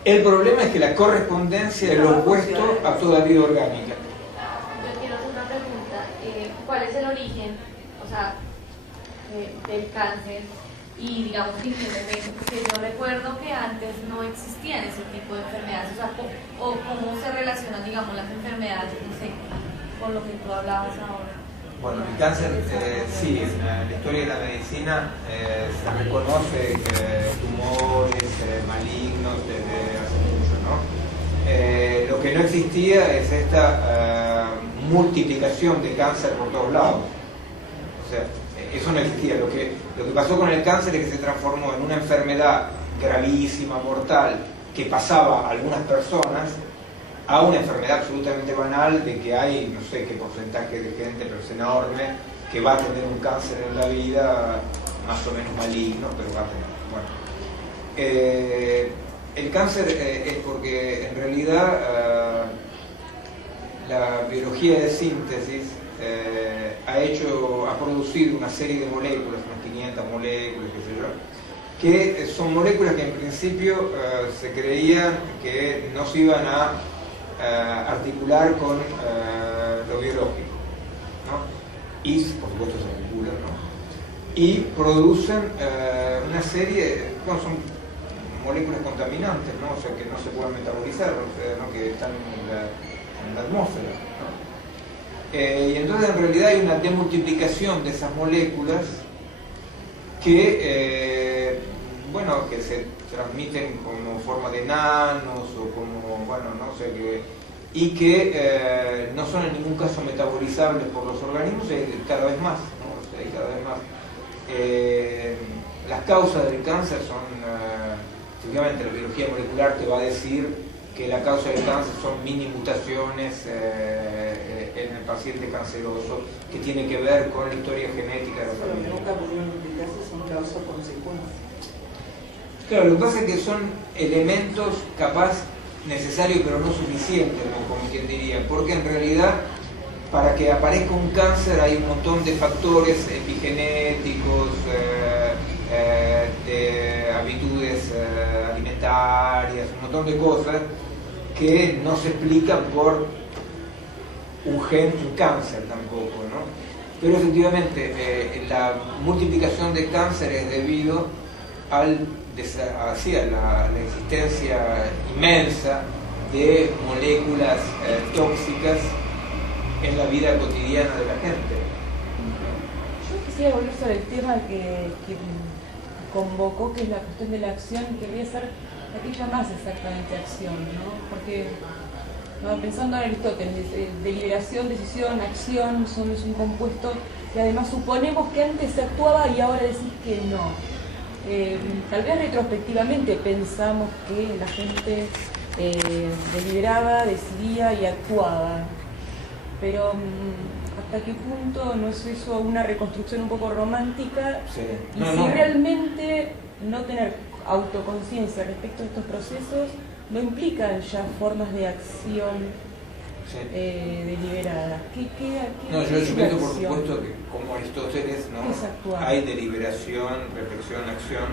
El problema es que la correspondencia es lo opuesto a toda vida orgánica. Yo quiero hacer una pregunta. ¿Cuál es el origen, o sea, del cáncer? Y digamos que porque yo recuerdo que antes no existían ese tipo de enfermedades, o sea, o cómo se relacionan, digamos, las enfermedades, no sé, con lo que tú hablabas ahora. Bueno, el cáncer, sí, en la historia de la medicina se reconoce tumores malignos desde hace mucho, ¿no? Lo que no existía es esta multiplicación de cáncer por todos lados. O sea, eso no existía. Lo que pasó con el cáncer es que se transformó en una enfermedad gravísima, mortal, que pasaba a algunas personas, a una enfermedad absolutamente banal de que hay, no sé qué porcentaje de gente, pero es enorme, que va a tener un cáncer en la vida más o menos maligno, pero va a tener. Bueno, el cáncer es porque en realidad la biología de síntesis ha producido una serie de moléculas, unas 500 moléculas, qué sé yo, que son moléculas que en principio se creían que no se iban a articular con lo biológico, ¿no? Y por supuesto se articulan, ¿no? Y producen una serie, bueno, son moléculas contaminantes, ¿no? O sea, que no se pueden metabolizar, o sea, ¿no? Que están en la atmósfera, ¿no? Y entonces en realidad hay una demultiplicación de esas moléculas que, bueno, que se transmiten como forma de nanos o como, bueno, no sé, y que no son en ningún caso metabolizables por los organismos, y cada vez más, ¿no? O sea, y cada vez más. las causas del cáncer son, efectivamente, la biología molecular te va a decir que la causa del cáncer son mini mutaciones en el paciente canceroso, que tiene que ver con la historia genética de la Pero familia. nunca pudieron explicar si son causa-consecuencia. Claro, lo que pasa es que son elementos capaz necesarios pero no suficientes, ¿no? Como quien diría, porque en realidad para que aparezca un cáncer hay un montón de factores epigenéticos, de habitudes alimentarias, un montón de cosas que no se explican por un gen, un cáncer tampoco, ¿no? Pero efectivamente la multiplicación de cáncer es debido a la existencia inmensa de moléculas tóxicas en la vida cotidiana de la gente. Yo quisiera volver sobre el tema que convocó, que es la cuestión de la acción, y quería saber a qué llamás exactamente acción, ¿no? Porque pensando en Aristóteles, deliberación, decisión, acción, es un compuesto que además suponemos que antes se actuaba y ahora decís que no. Tal vez retrospectivamente pensamos que la gente deliberaba, decidía y actuaba, pero ¿hasta qué punto no es eso una reconstrucción un poco romántica? Sí. Y si realmente no tener autoconciencia respecto a estos procesos no implican ya formas de acción deliberadas. No, yo pienso por supuesto que como Aristóteles, ¿no? Hay deliberación, reflexión, acción.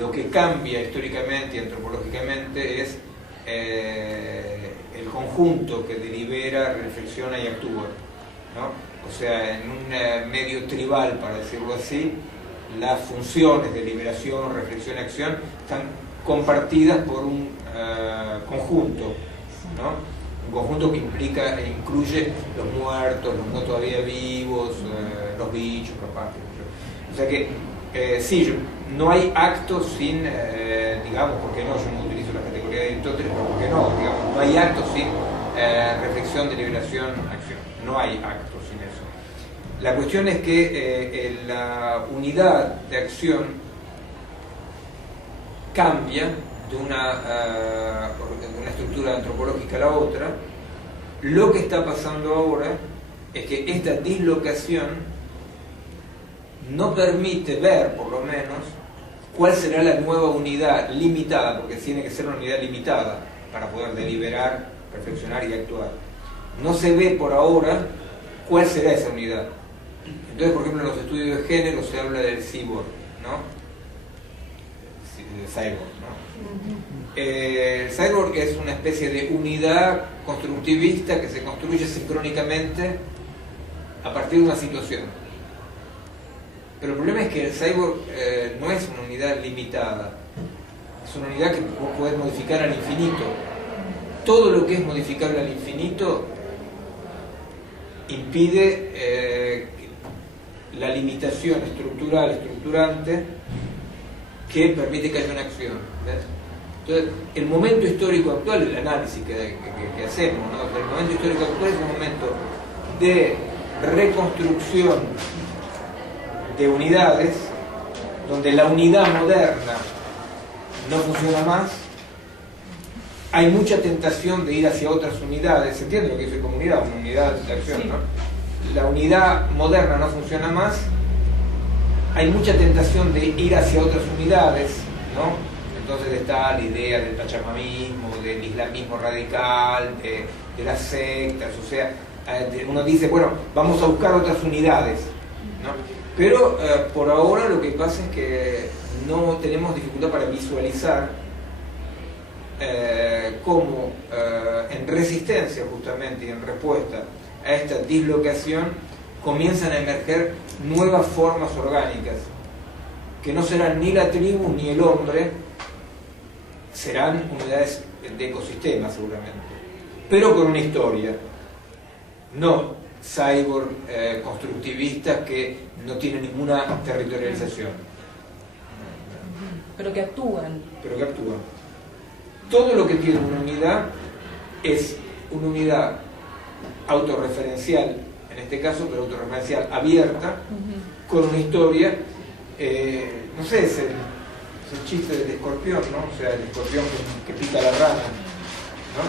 Lo que cambia históricamente y antropológicamente es el conjunto que delibera, reflexiona y actúa, ¿no? O sea, en un medio tribal, para decirlo así, las funciones de deliberación, reflexión y acción están compartidas por un conjunto, ¿no? Un conjunto que implica e incluye los muertos, los no todavía vivos, los bichos, capaz. O sea que sí, no hay actos sin, digamos, ¿por qué no? Yo no utilizo la categoría de Aristóteles, pero ¿por qué no? Digamos, no hay actos sin reflexión, deliberación, acción. No hay actos sin eso. La cuestión es que la unidad de acción cambia de una estructura antropológica a la otra. Lo que está pasando ahora es que esta dislocación no permite ver, por lo menos, cuál será la nueva unidad limitada, porque tiene que ser una unidad limitada para poder deliberar, reflexionar y actuar. No se ve por ahora cuál será esa unidad. Entonces, por ejemplo, en los estudios de género se habla del cyborg, ¿no? El cyborg, ¿no? El cyborg es una especie de unidad constructivista que se construye sincrónicamente a partir de una situación. Pero el problema es que el cyborg no es una unidad limitada, es una unidad que vos podés modificar al infinito. Todo lo que es modificable al infinito impide la limitación estructural, estructurante, que permite que haya una acción. ¿Ves? Entonces, el momento histórico actual, el análisis que hacemos, ¿no? El momento histórico actual es un momento de reconstrucción de unidades, donde la unidad moderna no funciona más. Hay mucha tentación de ir hacia otras unidades. ¿Se entiende lo que es comunidad? Una unidad de acción, ¿no? La unidad moderna no funciona más. Hay mucha tentación de ir hacia otras unidades, ¿no? Entonces está la idea del pachamamismo, del islamismo radical, de las sectas, o sea, uno dice, bueno, vamos a buscar otras unidades, ¿no? Pero por ahora lo que pasa es que no tenemos dificultad para visualizar cómo en resistencia justamente y en respuesta a esta dislocación comienzan a emerger nuevas formas orgánicas que no serán ni la tribu ni el hombre, serán unidades de ecosistemas seguramente, pero con una historia, no cyborg constructivistas que no tienen ninguna territorialización, pero que actúan. Todo lo que tiene una unidad es una unidad autorreferencial, en este caso, pero autorreferencial abierta, con una historia no sé, es el chiste del escorpión, ¿no? O sea, el escorpión que pica a la rana, ¿no?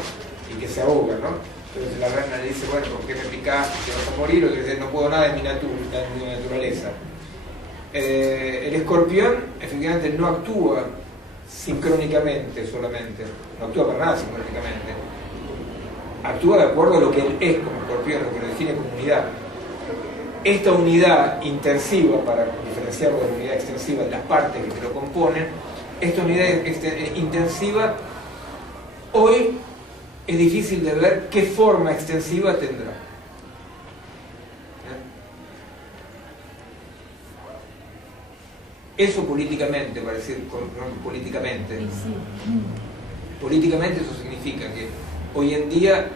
Y que se ahoga, ¿no? Entonces la rana le dice, bueno, ¿por qué me picaste? ¿Te vas a morir? O que dice, no puedo nada, es mi naturaleza. El escorpión efectivamente no actúa sincrónicamente solamente, no actúa para nada sincrónicamente, actúa de acuerdo a lo que él es como escorpión, lo que lo define como unidad. Esta unidad intensiva, para diferenciarlo de la unidad extensiva, las partes que lo componen, esta unidad intensiva hoy es difícil de ver qué forma extensiva tendrá. Eso políticamente, para decir políticamente, políticamente eso significa que hoy en día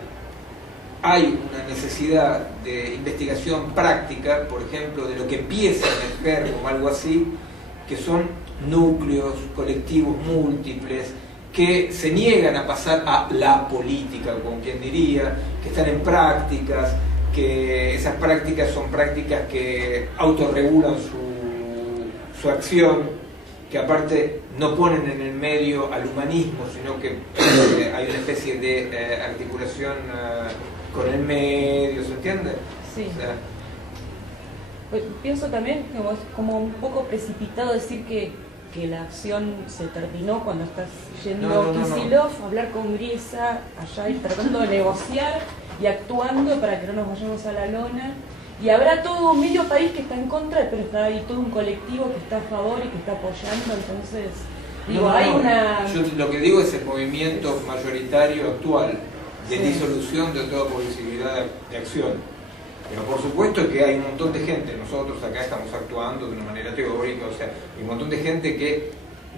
hay una necesidad de investigación práctica, por ejemplo, de lo que empieza a emerger como algo así, que son núcleos colectivos múltiples que se niegan a pasar a la política, como quien diría, que están en prácticas, que esas prácticas son prácticas que autorregulan su acción, que aparte no ponen en el medio al humanismo, sino que hay una especie de articulación con el medio, ¿se entiende? Sí. O sea, pues, pienso también que es como un poco precipitado decir que la acción se terminó cuando estás yendo a Kicillof a hablar con Griesa allá y tratando de negociar y actuando para que no nos vayamos a la lona. Y habrá todo medio país que está en contra, pero está ahí todo un colectivo que está a favor y que está apoyando, entonces digo, hay una... Yo lo que digo es el movimiento mayoritario actual de disolución de toda posibilidad de acción. Pero por supuesto que hay un montón de gente, nosotros acá estamos actuando de una manera teórica, o sea, hay un montón de gente que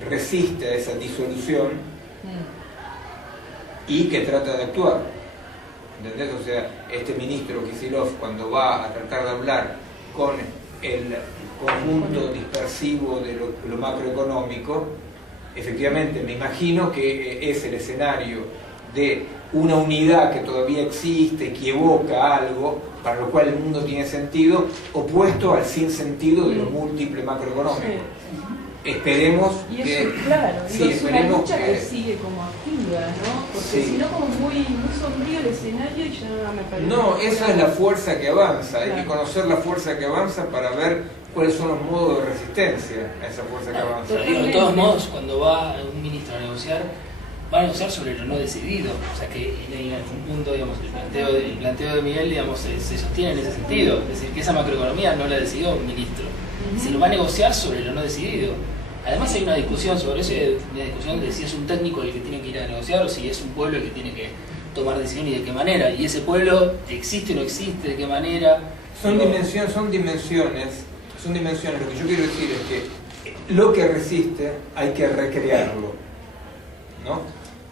resiste a esa disolución y que trata de actuar. ¿Entendés? O sea, este ministro Kicillof, cuando va a tratar de hablar con el conjunto dispersivo de lo macroeconómico, efectivamente me imagino que es el escenario de una unidad que todavía existe, que evoca algo, para lo cual el mundo tiene sentido, opuesto al sinsentido de lo múltiple macroeconómico. Sí. Esperemos y eso, que... claro, sí, es una lucha que sigue como activa, ¿no? Porque si no como muy sombrío el escenario y ya me parece... No, esa es la fuerza que avanza, claro. Hay que conocer la fuerza que avanza para ver cuáles son los modos de resistencia a esa fuerza que avanza. Pero de todos modos, cuando va un ministro a negociar, va a negociar sobre lo no decidido, o sea que en algún punto, digamos, el planteo de Miguel, digamos, se sostiene en ese sentido, es decir, que esa macroeconomía no la decidió un ministro, se lo va a negociar sobre lo no decidido. Además hay una discusión sobre eso, hay una discusión de si es un técnico el que tiene que ir a negociar o si es un pueblo el que tiene que tomar decisión y de qué manera, y ese pueblo existe o no existe, de qué manera. Son dimensiones, lo que yo quiero decir es que lo que resiste hay que recrearlo, ¿no?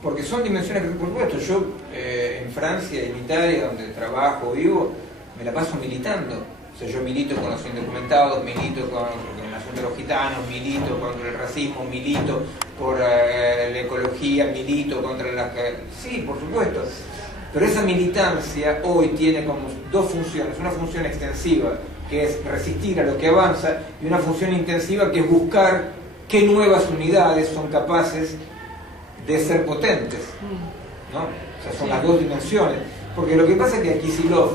Porque son dimensiones que, por supuesto, yo en Francia y en Italia, donde trabajo, vivo, me la paso militando. O sea, yo milito con los indocumentados, milito con la Junta de los Gitanos, milito contra el racismo, milito por la ecología, milito contra las... Sí, por supuesto. Pero esa militancia hoy tiene como dos funciones. Una función extensiva, que es resistir a lo que avanza, y una función intensiva, que es buscar qué nuevas unidades son capaces de ser potentes, ¿no? O sea, son las dos dimensiones. Porque lo que pasa es que a Kicillof,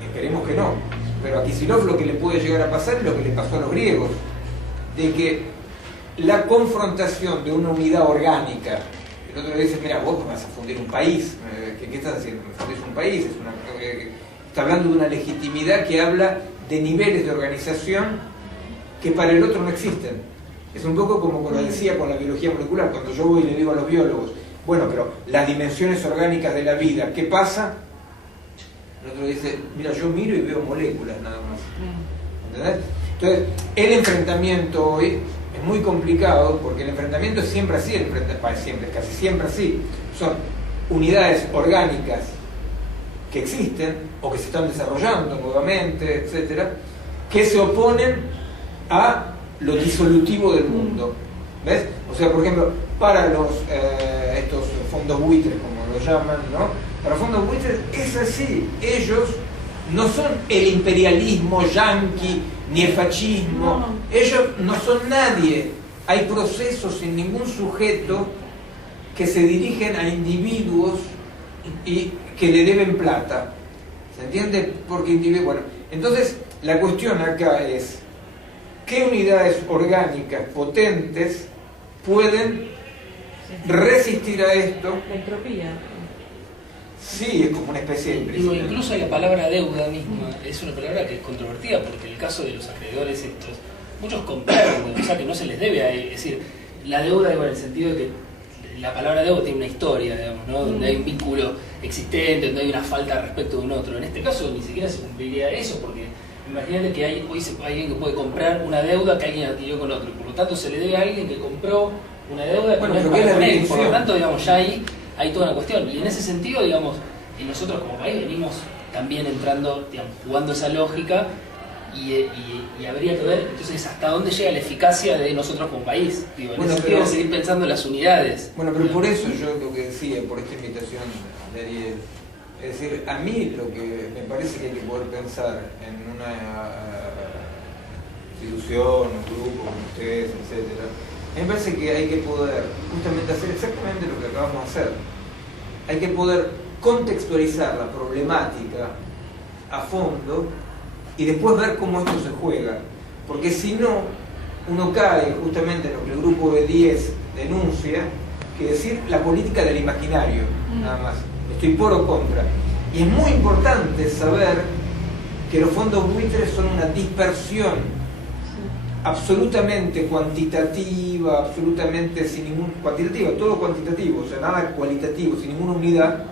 esperemos que no, pero a Kicillof lo que le puede llegar a pasar es lo que le pasó a los griegos, de que la confrontación de una unidad orgánica, el otro le dice, mira, vos vas a fundir un país, ¿qué estás haciendo? Fundís un país, está hablando de una legitimidad que habla de niveles de organización que para el otro no existen. Es un poco como lo decía con la biología molecular, cuando yo voy y le digo a los biólogos, bueno, pero las dimensiones orgánicas de la vida, ¿qué pasa? El otro dice, mira, yo miro y veo moléculas nada más. ¿Entendés? Entonces, el enfrentamiento hoy es muy complicado, porque el enfrentamiento es siempre así, casi siempre así. Son unidades orgánicas que existen, o que se están desarrollando nuevamente, etcétera, que se oponen a lo disolutivo del mundo. ¿Ves? O sea, por ejemplo, para los estos fondos buitres, como lo llaman, ¿no? Para los fondos buitres es así. Ellos no son el imperialismo yanqui ni el fascismo. Ellos no son nadie. Hay procesos sin ningún sujeto que se dirigen a individuos y que le deben plata. ¿Se entiende? Porque bueno, entonces la cuestión acá es ¿qué unidades orgánicas potentes pueden resistir a esto? La entropía. Sí, es como una especie de Digo, incluso la palabra deuda misma es una palabra que es controvertida, porque en el caso de los acreedores estos, muchos compraron, o sea que no se les debe a él. Es decir, la deuda en el sentido de que la palabra deuda tiene una historia, digamos, ¿no? Donde hay un vínculo existente, donde hay una falta respecto de un otro. En este caso ni siquiera se cumpliría eso, porque imagínate que hay alguien que puede comprar una deuda que alguien adquirió con otro, por lo tanto se le debe a alguien que compró una deuda que no es para con él. Por lo tanto, digamos, ya ahí hay toda una cuestión. Y en ese sentido, digamos, nosotros como país venimos también entrando, digamos, jugando esa lógica y habría que ver entonces hasta dónde llega la eficacia de nosotros como país. Digo, en ese sentido de seguir pensando en las unidades. Bueno, pero por eso yo lo que decía, por esta invitación de Ariel, es decir, a mí lo que me parece que hay que poder pensar en una institución, un grupo como ustedes, etcétera, me parece que hay que poder justamente hacer exactamente lo que acabamos de hacer. Hay que poder contextualizar la problemática a fondo y después ver cómo esto se juega. Porque si no, uno cae justamente en lo que el grupo de 10 denuncia, que decir la política del imaginario, nada más. Estoy por o contra. Y es muy importante saber que los fondos buitres son una dispersión absolutamente cuantitativa, absolutamente sin ningún... cuantitativa, todo cuantitativo, o sea, nada cualitativo, sin ninguna unidad,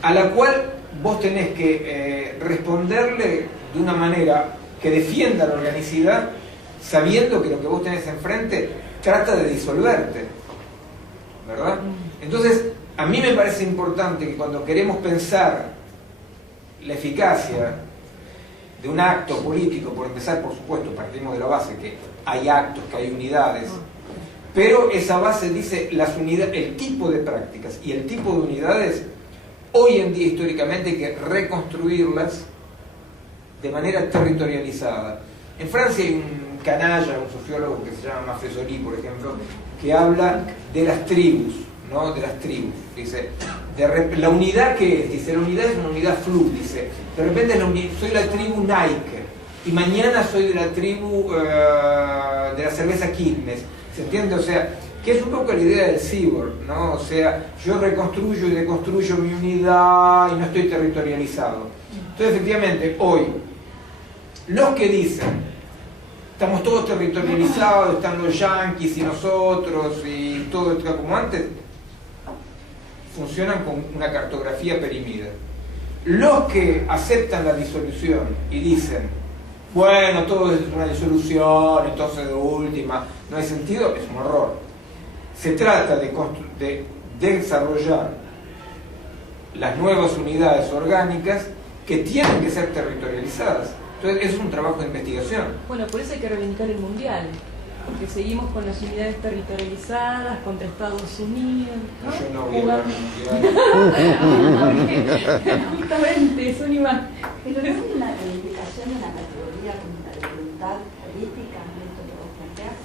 a la cual vos tenés que responderle de una manera que defienda la organicidad, sabiendo que lo que vos tenés enfrente trata de disolverte, ¿verdad? Entonces, a mí me parece importante que cuando queremos pensar la eficacia de un acto político, por empezar, por supuesto, partimos de la base que hay actos, que hay unidades, pero esa base dice las unidades, el tipo de prácticas y el tipo de unidades, hoy en día históricamente hay que reconstruirlas de manera territorializada. En Francia hay un canalla, un sociólogo que se llama Maffesoli, por ejemplo, que habla de las tribus, ¿no? De las tribus. Dice, la unidad que es, dice, la unidad es una unidad flu, dice, de repente soy la tribu Nike y mañana soy de la tribu de la cerveza Quilmes, ¿se entiende? O sea, que es un poco la idea del cyborg, ¿no? O sea, yo reconstruyo y deconstruyo mi unidad y no estoy territorializado. Entonces, efectivamente, hoy, los que dicen, estamos todos territorializados, están los yanquis y nosotros y todo está como antes, funcionan con una cartografía perimida. Los que aceptan la disolución y dicen, bueno, todo es una disolución, entonces de última, no hay sentido, es un horror. Se trata de desarrollar las nuevas unidades orgánicas que tienen que ser territorializadas. Entonces, es un trabajo de investigación. Bueno, por eso hay que reivindicar el mundial, porque seguimos con las unidades territorializadas contra Estados Unidos, ¿no? Yo no voy a hablar del mundial. Justamente, es una imagen. Pero no es una reivindicación de una categoría como la de voluntad política, esto que vos planteás.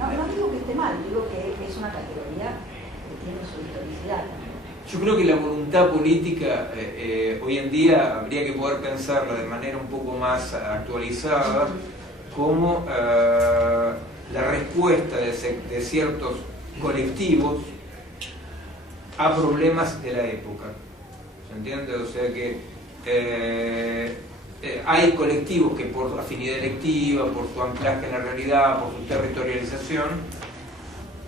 No digo que esté mal, digo que es una categoría que tiene su historicidad. Yo creo que la voluntad política hoy en día habría que poder pensarla de manera un poco más actualizada como la respuesta de ciertos colectivos a problemas de la época. ¿Se entiende? O sea que hay colectivos que por su afinidad electiva, por su anclaje en la realidad, por su territorialización,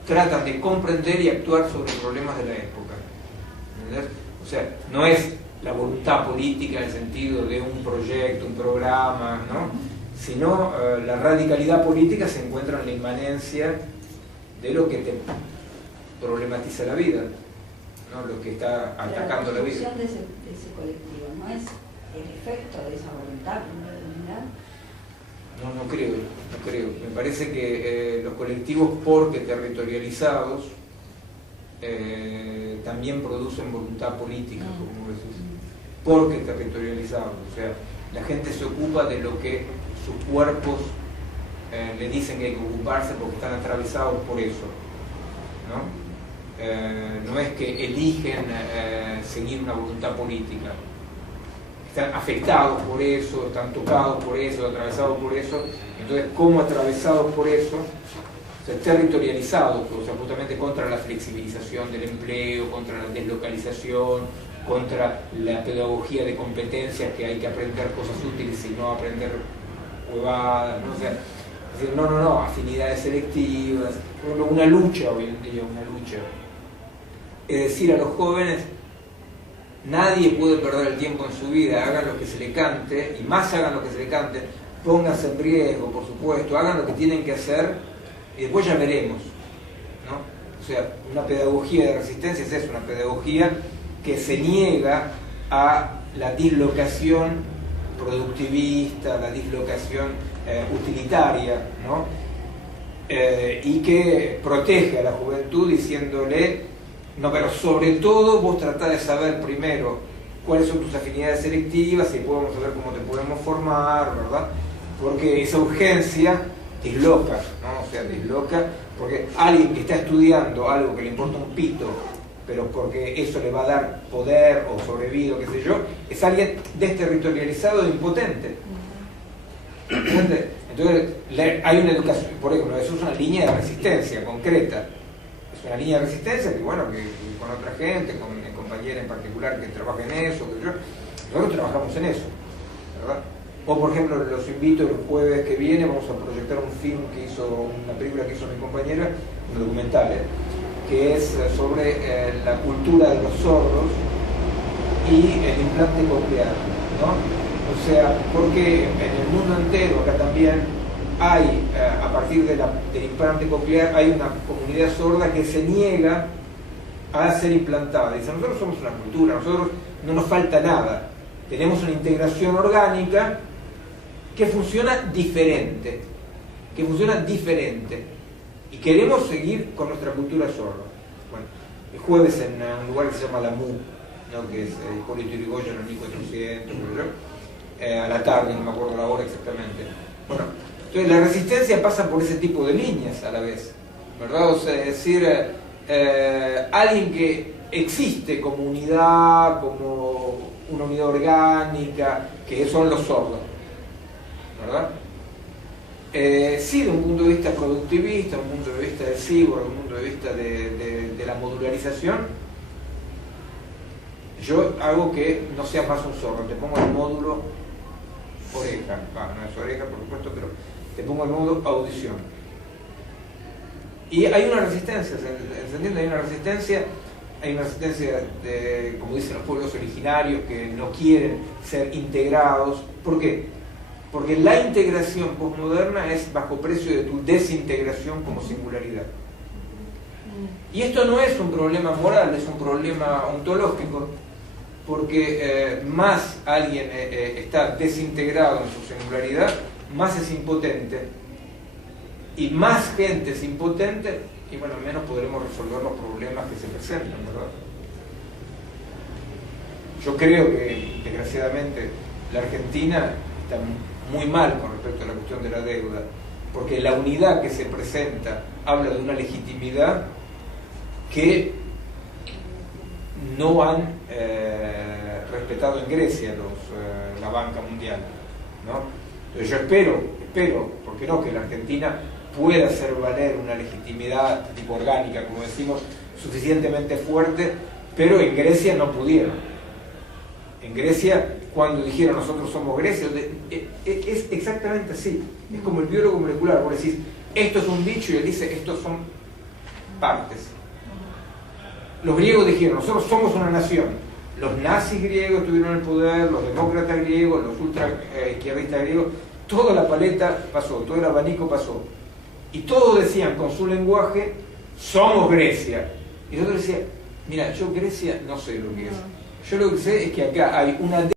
tratan de comprender y actuar sobre problemas de la época. ¿Entendés? O sea, no es la voluntad política en el sentido de un proyecto, un programa, ¿no? Sino la radicalidad política se encuentra en la inmanencia de lo que te problematiza la vida, ¿no? Lo que está atacando la vida. La construcción de ese colectivo no es el efecto de esa voluntad determinada. No creo. Me parece que los colectivos, porque territorializados, también producen voluntad política, como decís, porque territorializados. O sea, la gente se ocupa de lo que sus cuerpos le dicen que hay que ocuparse porque están atravesados por eso, ¿no? No es que eligen seguir una voluntad política, están afectados por eso, están tocados por eso, atravesados por eso. Entonces, como atravesados por eso, o sea, territorializados, o sea, justamente contra la flexibilización del empleo, contra la deslocalización, contra la pedagogía de competencias, que hay que aprender cosas útiles y no aprender huevadas, ¿no? O sea, decir, no, afinidades selectivas, una lucha hoy en día, una lucha. Es decir, a los jóvenes, nadie puede perder el tiempo en su vida, hagan lo que se le cante, y más hagan lo que se le cante, pónganse en riesgo, por supuesto, hagan lo que tienen que hacer, y después ya veremos, ¿no? O sea, una pedagogía de resistencia es una pedagogía que se niega a la dislocación productivista, la dislocación utilitaria, ¿no? Y que protege a la juventud diciéndole, no, pero sobre todo vos tratás de saber primero cuáles son tus afinidades selectivas y después vamos a ver cómo te podemos formar, ¿verdad? Porque esa urgencia disloca, ¿no? O sea, disloca, porque alguien que está estudiando algo que le importa un pito, pero porque eso le va a dar poder o sobrevida, qué sé yo, es alguien desterritorializado e impotente. ¿Entiendes? Entonces, hay una educación, por ejemplo, eso es una línea de resistencia concreta. Es una línea de resistencia que, bueno, que con otra gente, con mi compañera en particular que trabaja en eso, qué sé yo, nosotros trabajamos en eso, ¿verdad? O, por ejemplo, los invito el jueves que viene, vamos a proyectar un film que hizo, una película que hizo mi compañera, un documental, que es sobre la cultura de los sordos y el implante coclear, ¿no? O sea, porque en el mundo entero, acá también, hay, a partir del implante coclear, hay una comunidad sorda que se niega a ser implantada. Dice, nosotros somos una cultura, nosotros no nos falta nada, tenemos una integración orgánica que funciona diferente, y queremos seguir con nuestra cultura sorda. Bueno, el jueves en un lugar que se llama La Mu, ¿no? Que es Hipólito Yrigoyen en el 1400, a la tarde, no me acuerdo la hora exactamente. Bueno, entonces la resistencia pasa por ese tipo de líneas a la vez, ¿verdad? O sea, es decir, alguien que existe como unidad, como una unidad orgánica, que son los sordos, ¿verdad? Sí, de un punto de vista productivista, de un punto de vista del cyborg, de un punto de vista de la modularización, yo hago que no seas más un sordo, te pongo el módulo oreja, no es oreja por supuesto, pero te pongo el módulo audición. Y hay una resistencia, ¿se entiende? Hay una resistencia de, como dicen los pueblos originarios, que no quieren ser integrados. ¿Por qué? Porque la integración postmoderna es bajo precio de tu desintegración como singularidad. Y esto no es un problema moral, es un problema ontológico, porque más alguien está desintegrado en su singularidad, más es impotente, y más gente es impotente, y bueno, menos podremos resolver los problemas que se presentan, ¿verdad? Yo creo que, desgraciadamente, la Argentina está muy mal con respecto a la cuestión de la deuda, porque la unidad que se presenta habla de una legitimidad que no han respetado en Grecia la banca mundial, ¿no? Entonces yo espero, ¿por qué no?, que la Argentina pueda hacer valer una legitimidad tipo orgánica, como decimos, suficientemente fuerte, pero en Grecia no pudieron. En Grecia, cuando dijeron nosotros somos Grecia, es exactamente así. Es como el biólogo molecular, vos decís, esto es un bicho, y él dice, estos son partes. Los griegos dijeron, nosotros somos una nación. Los nazis griegos tuvieron el poder, los demócratas griegos, los ultra izquierdistas griegos, toda la paleta pasó, todo el abanico pasó. Y todos decían con su lenguaje, somos Grecia. Y nosotros decían, mira, yo Grecia no sé lo que es. Yo lo que sé es que acá hay una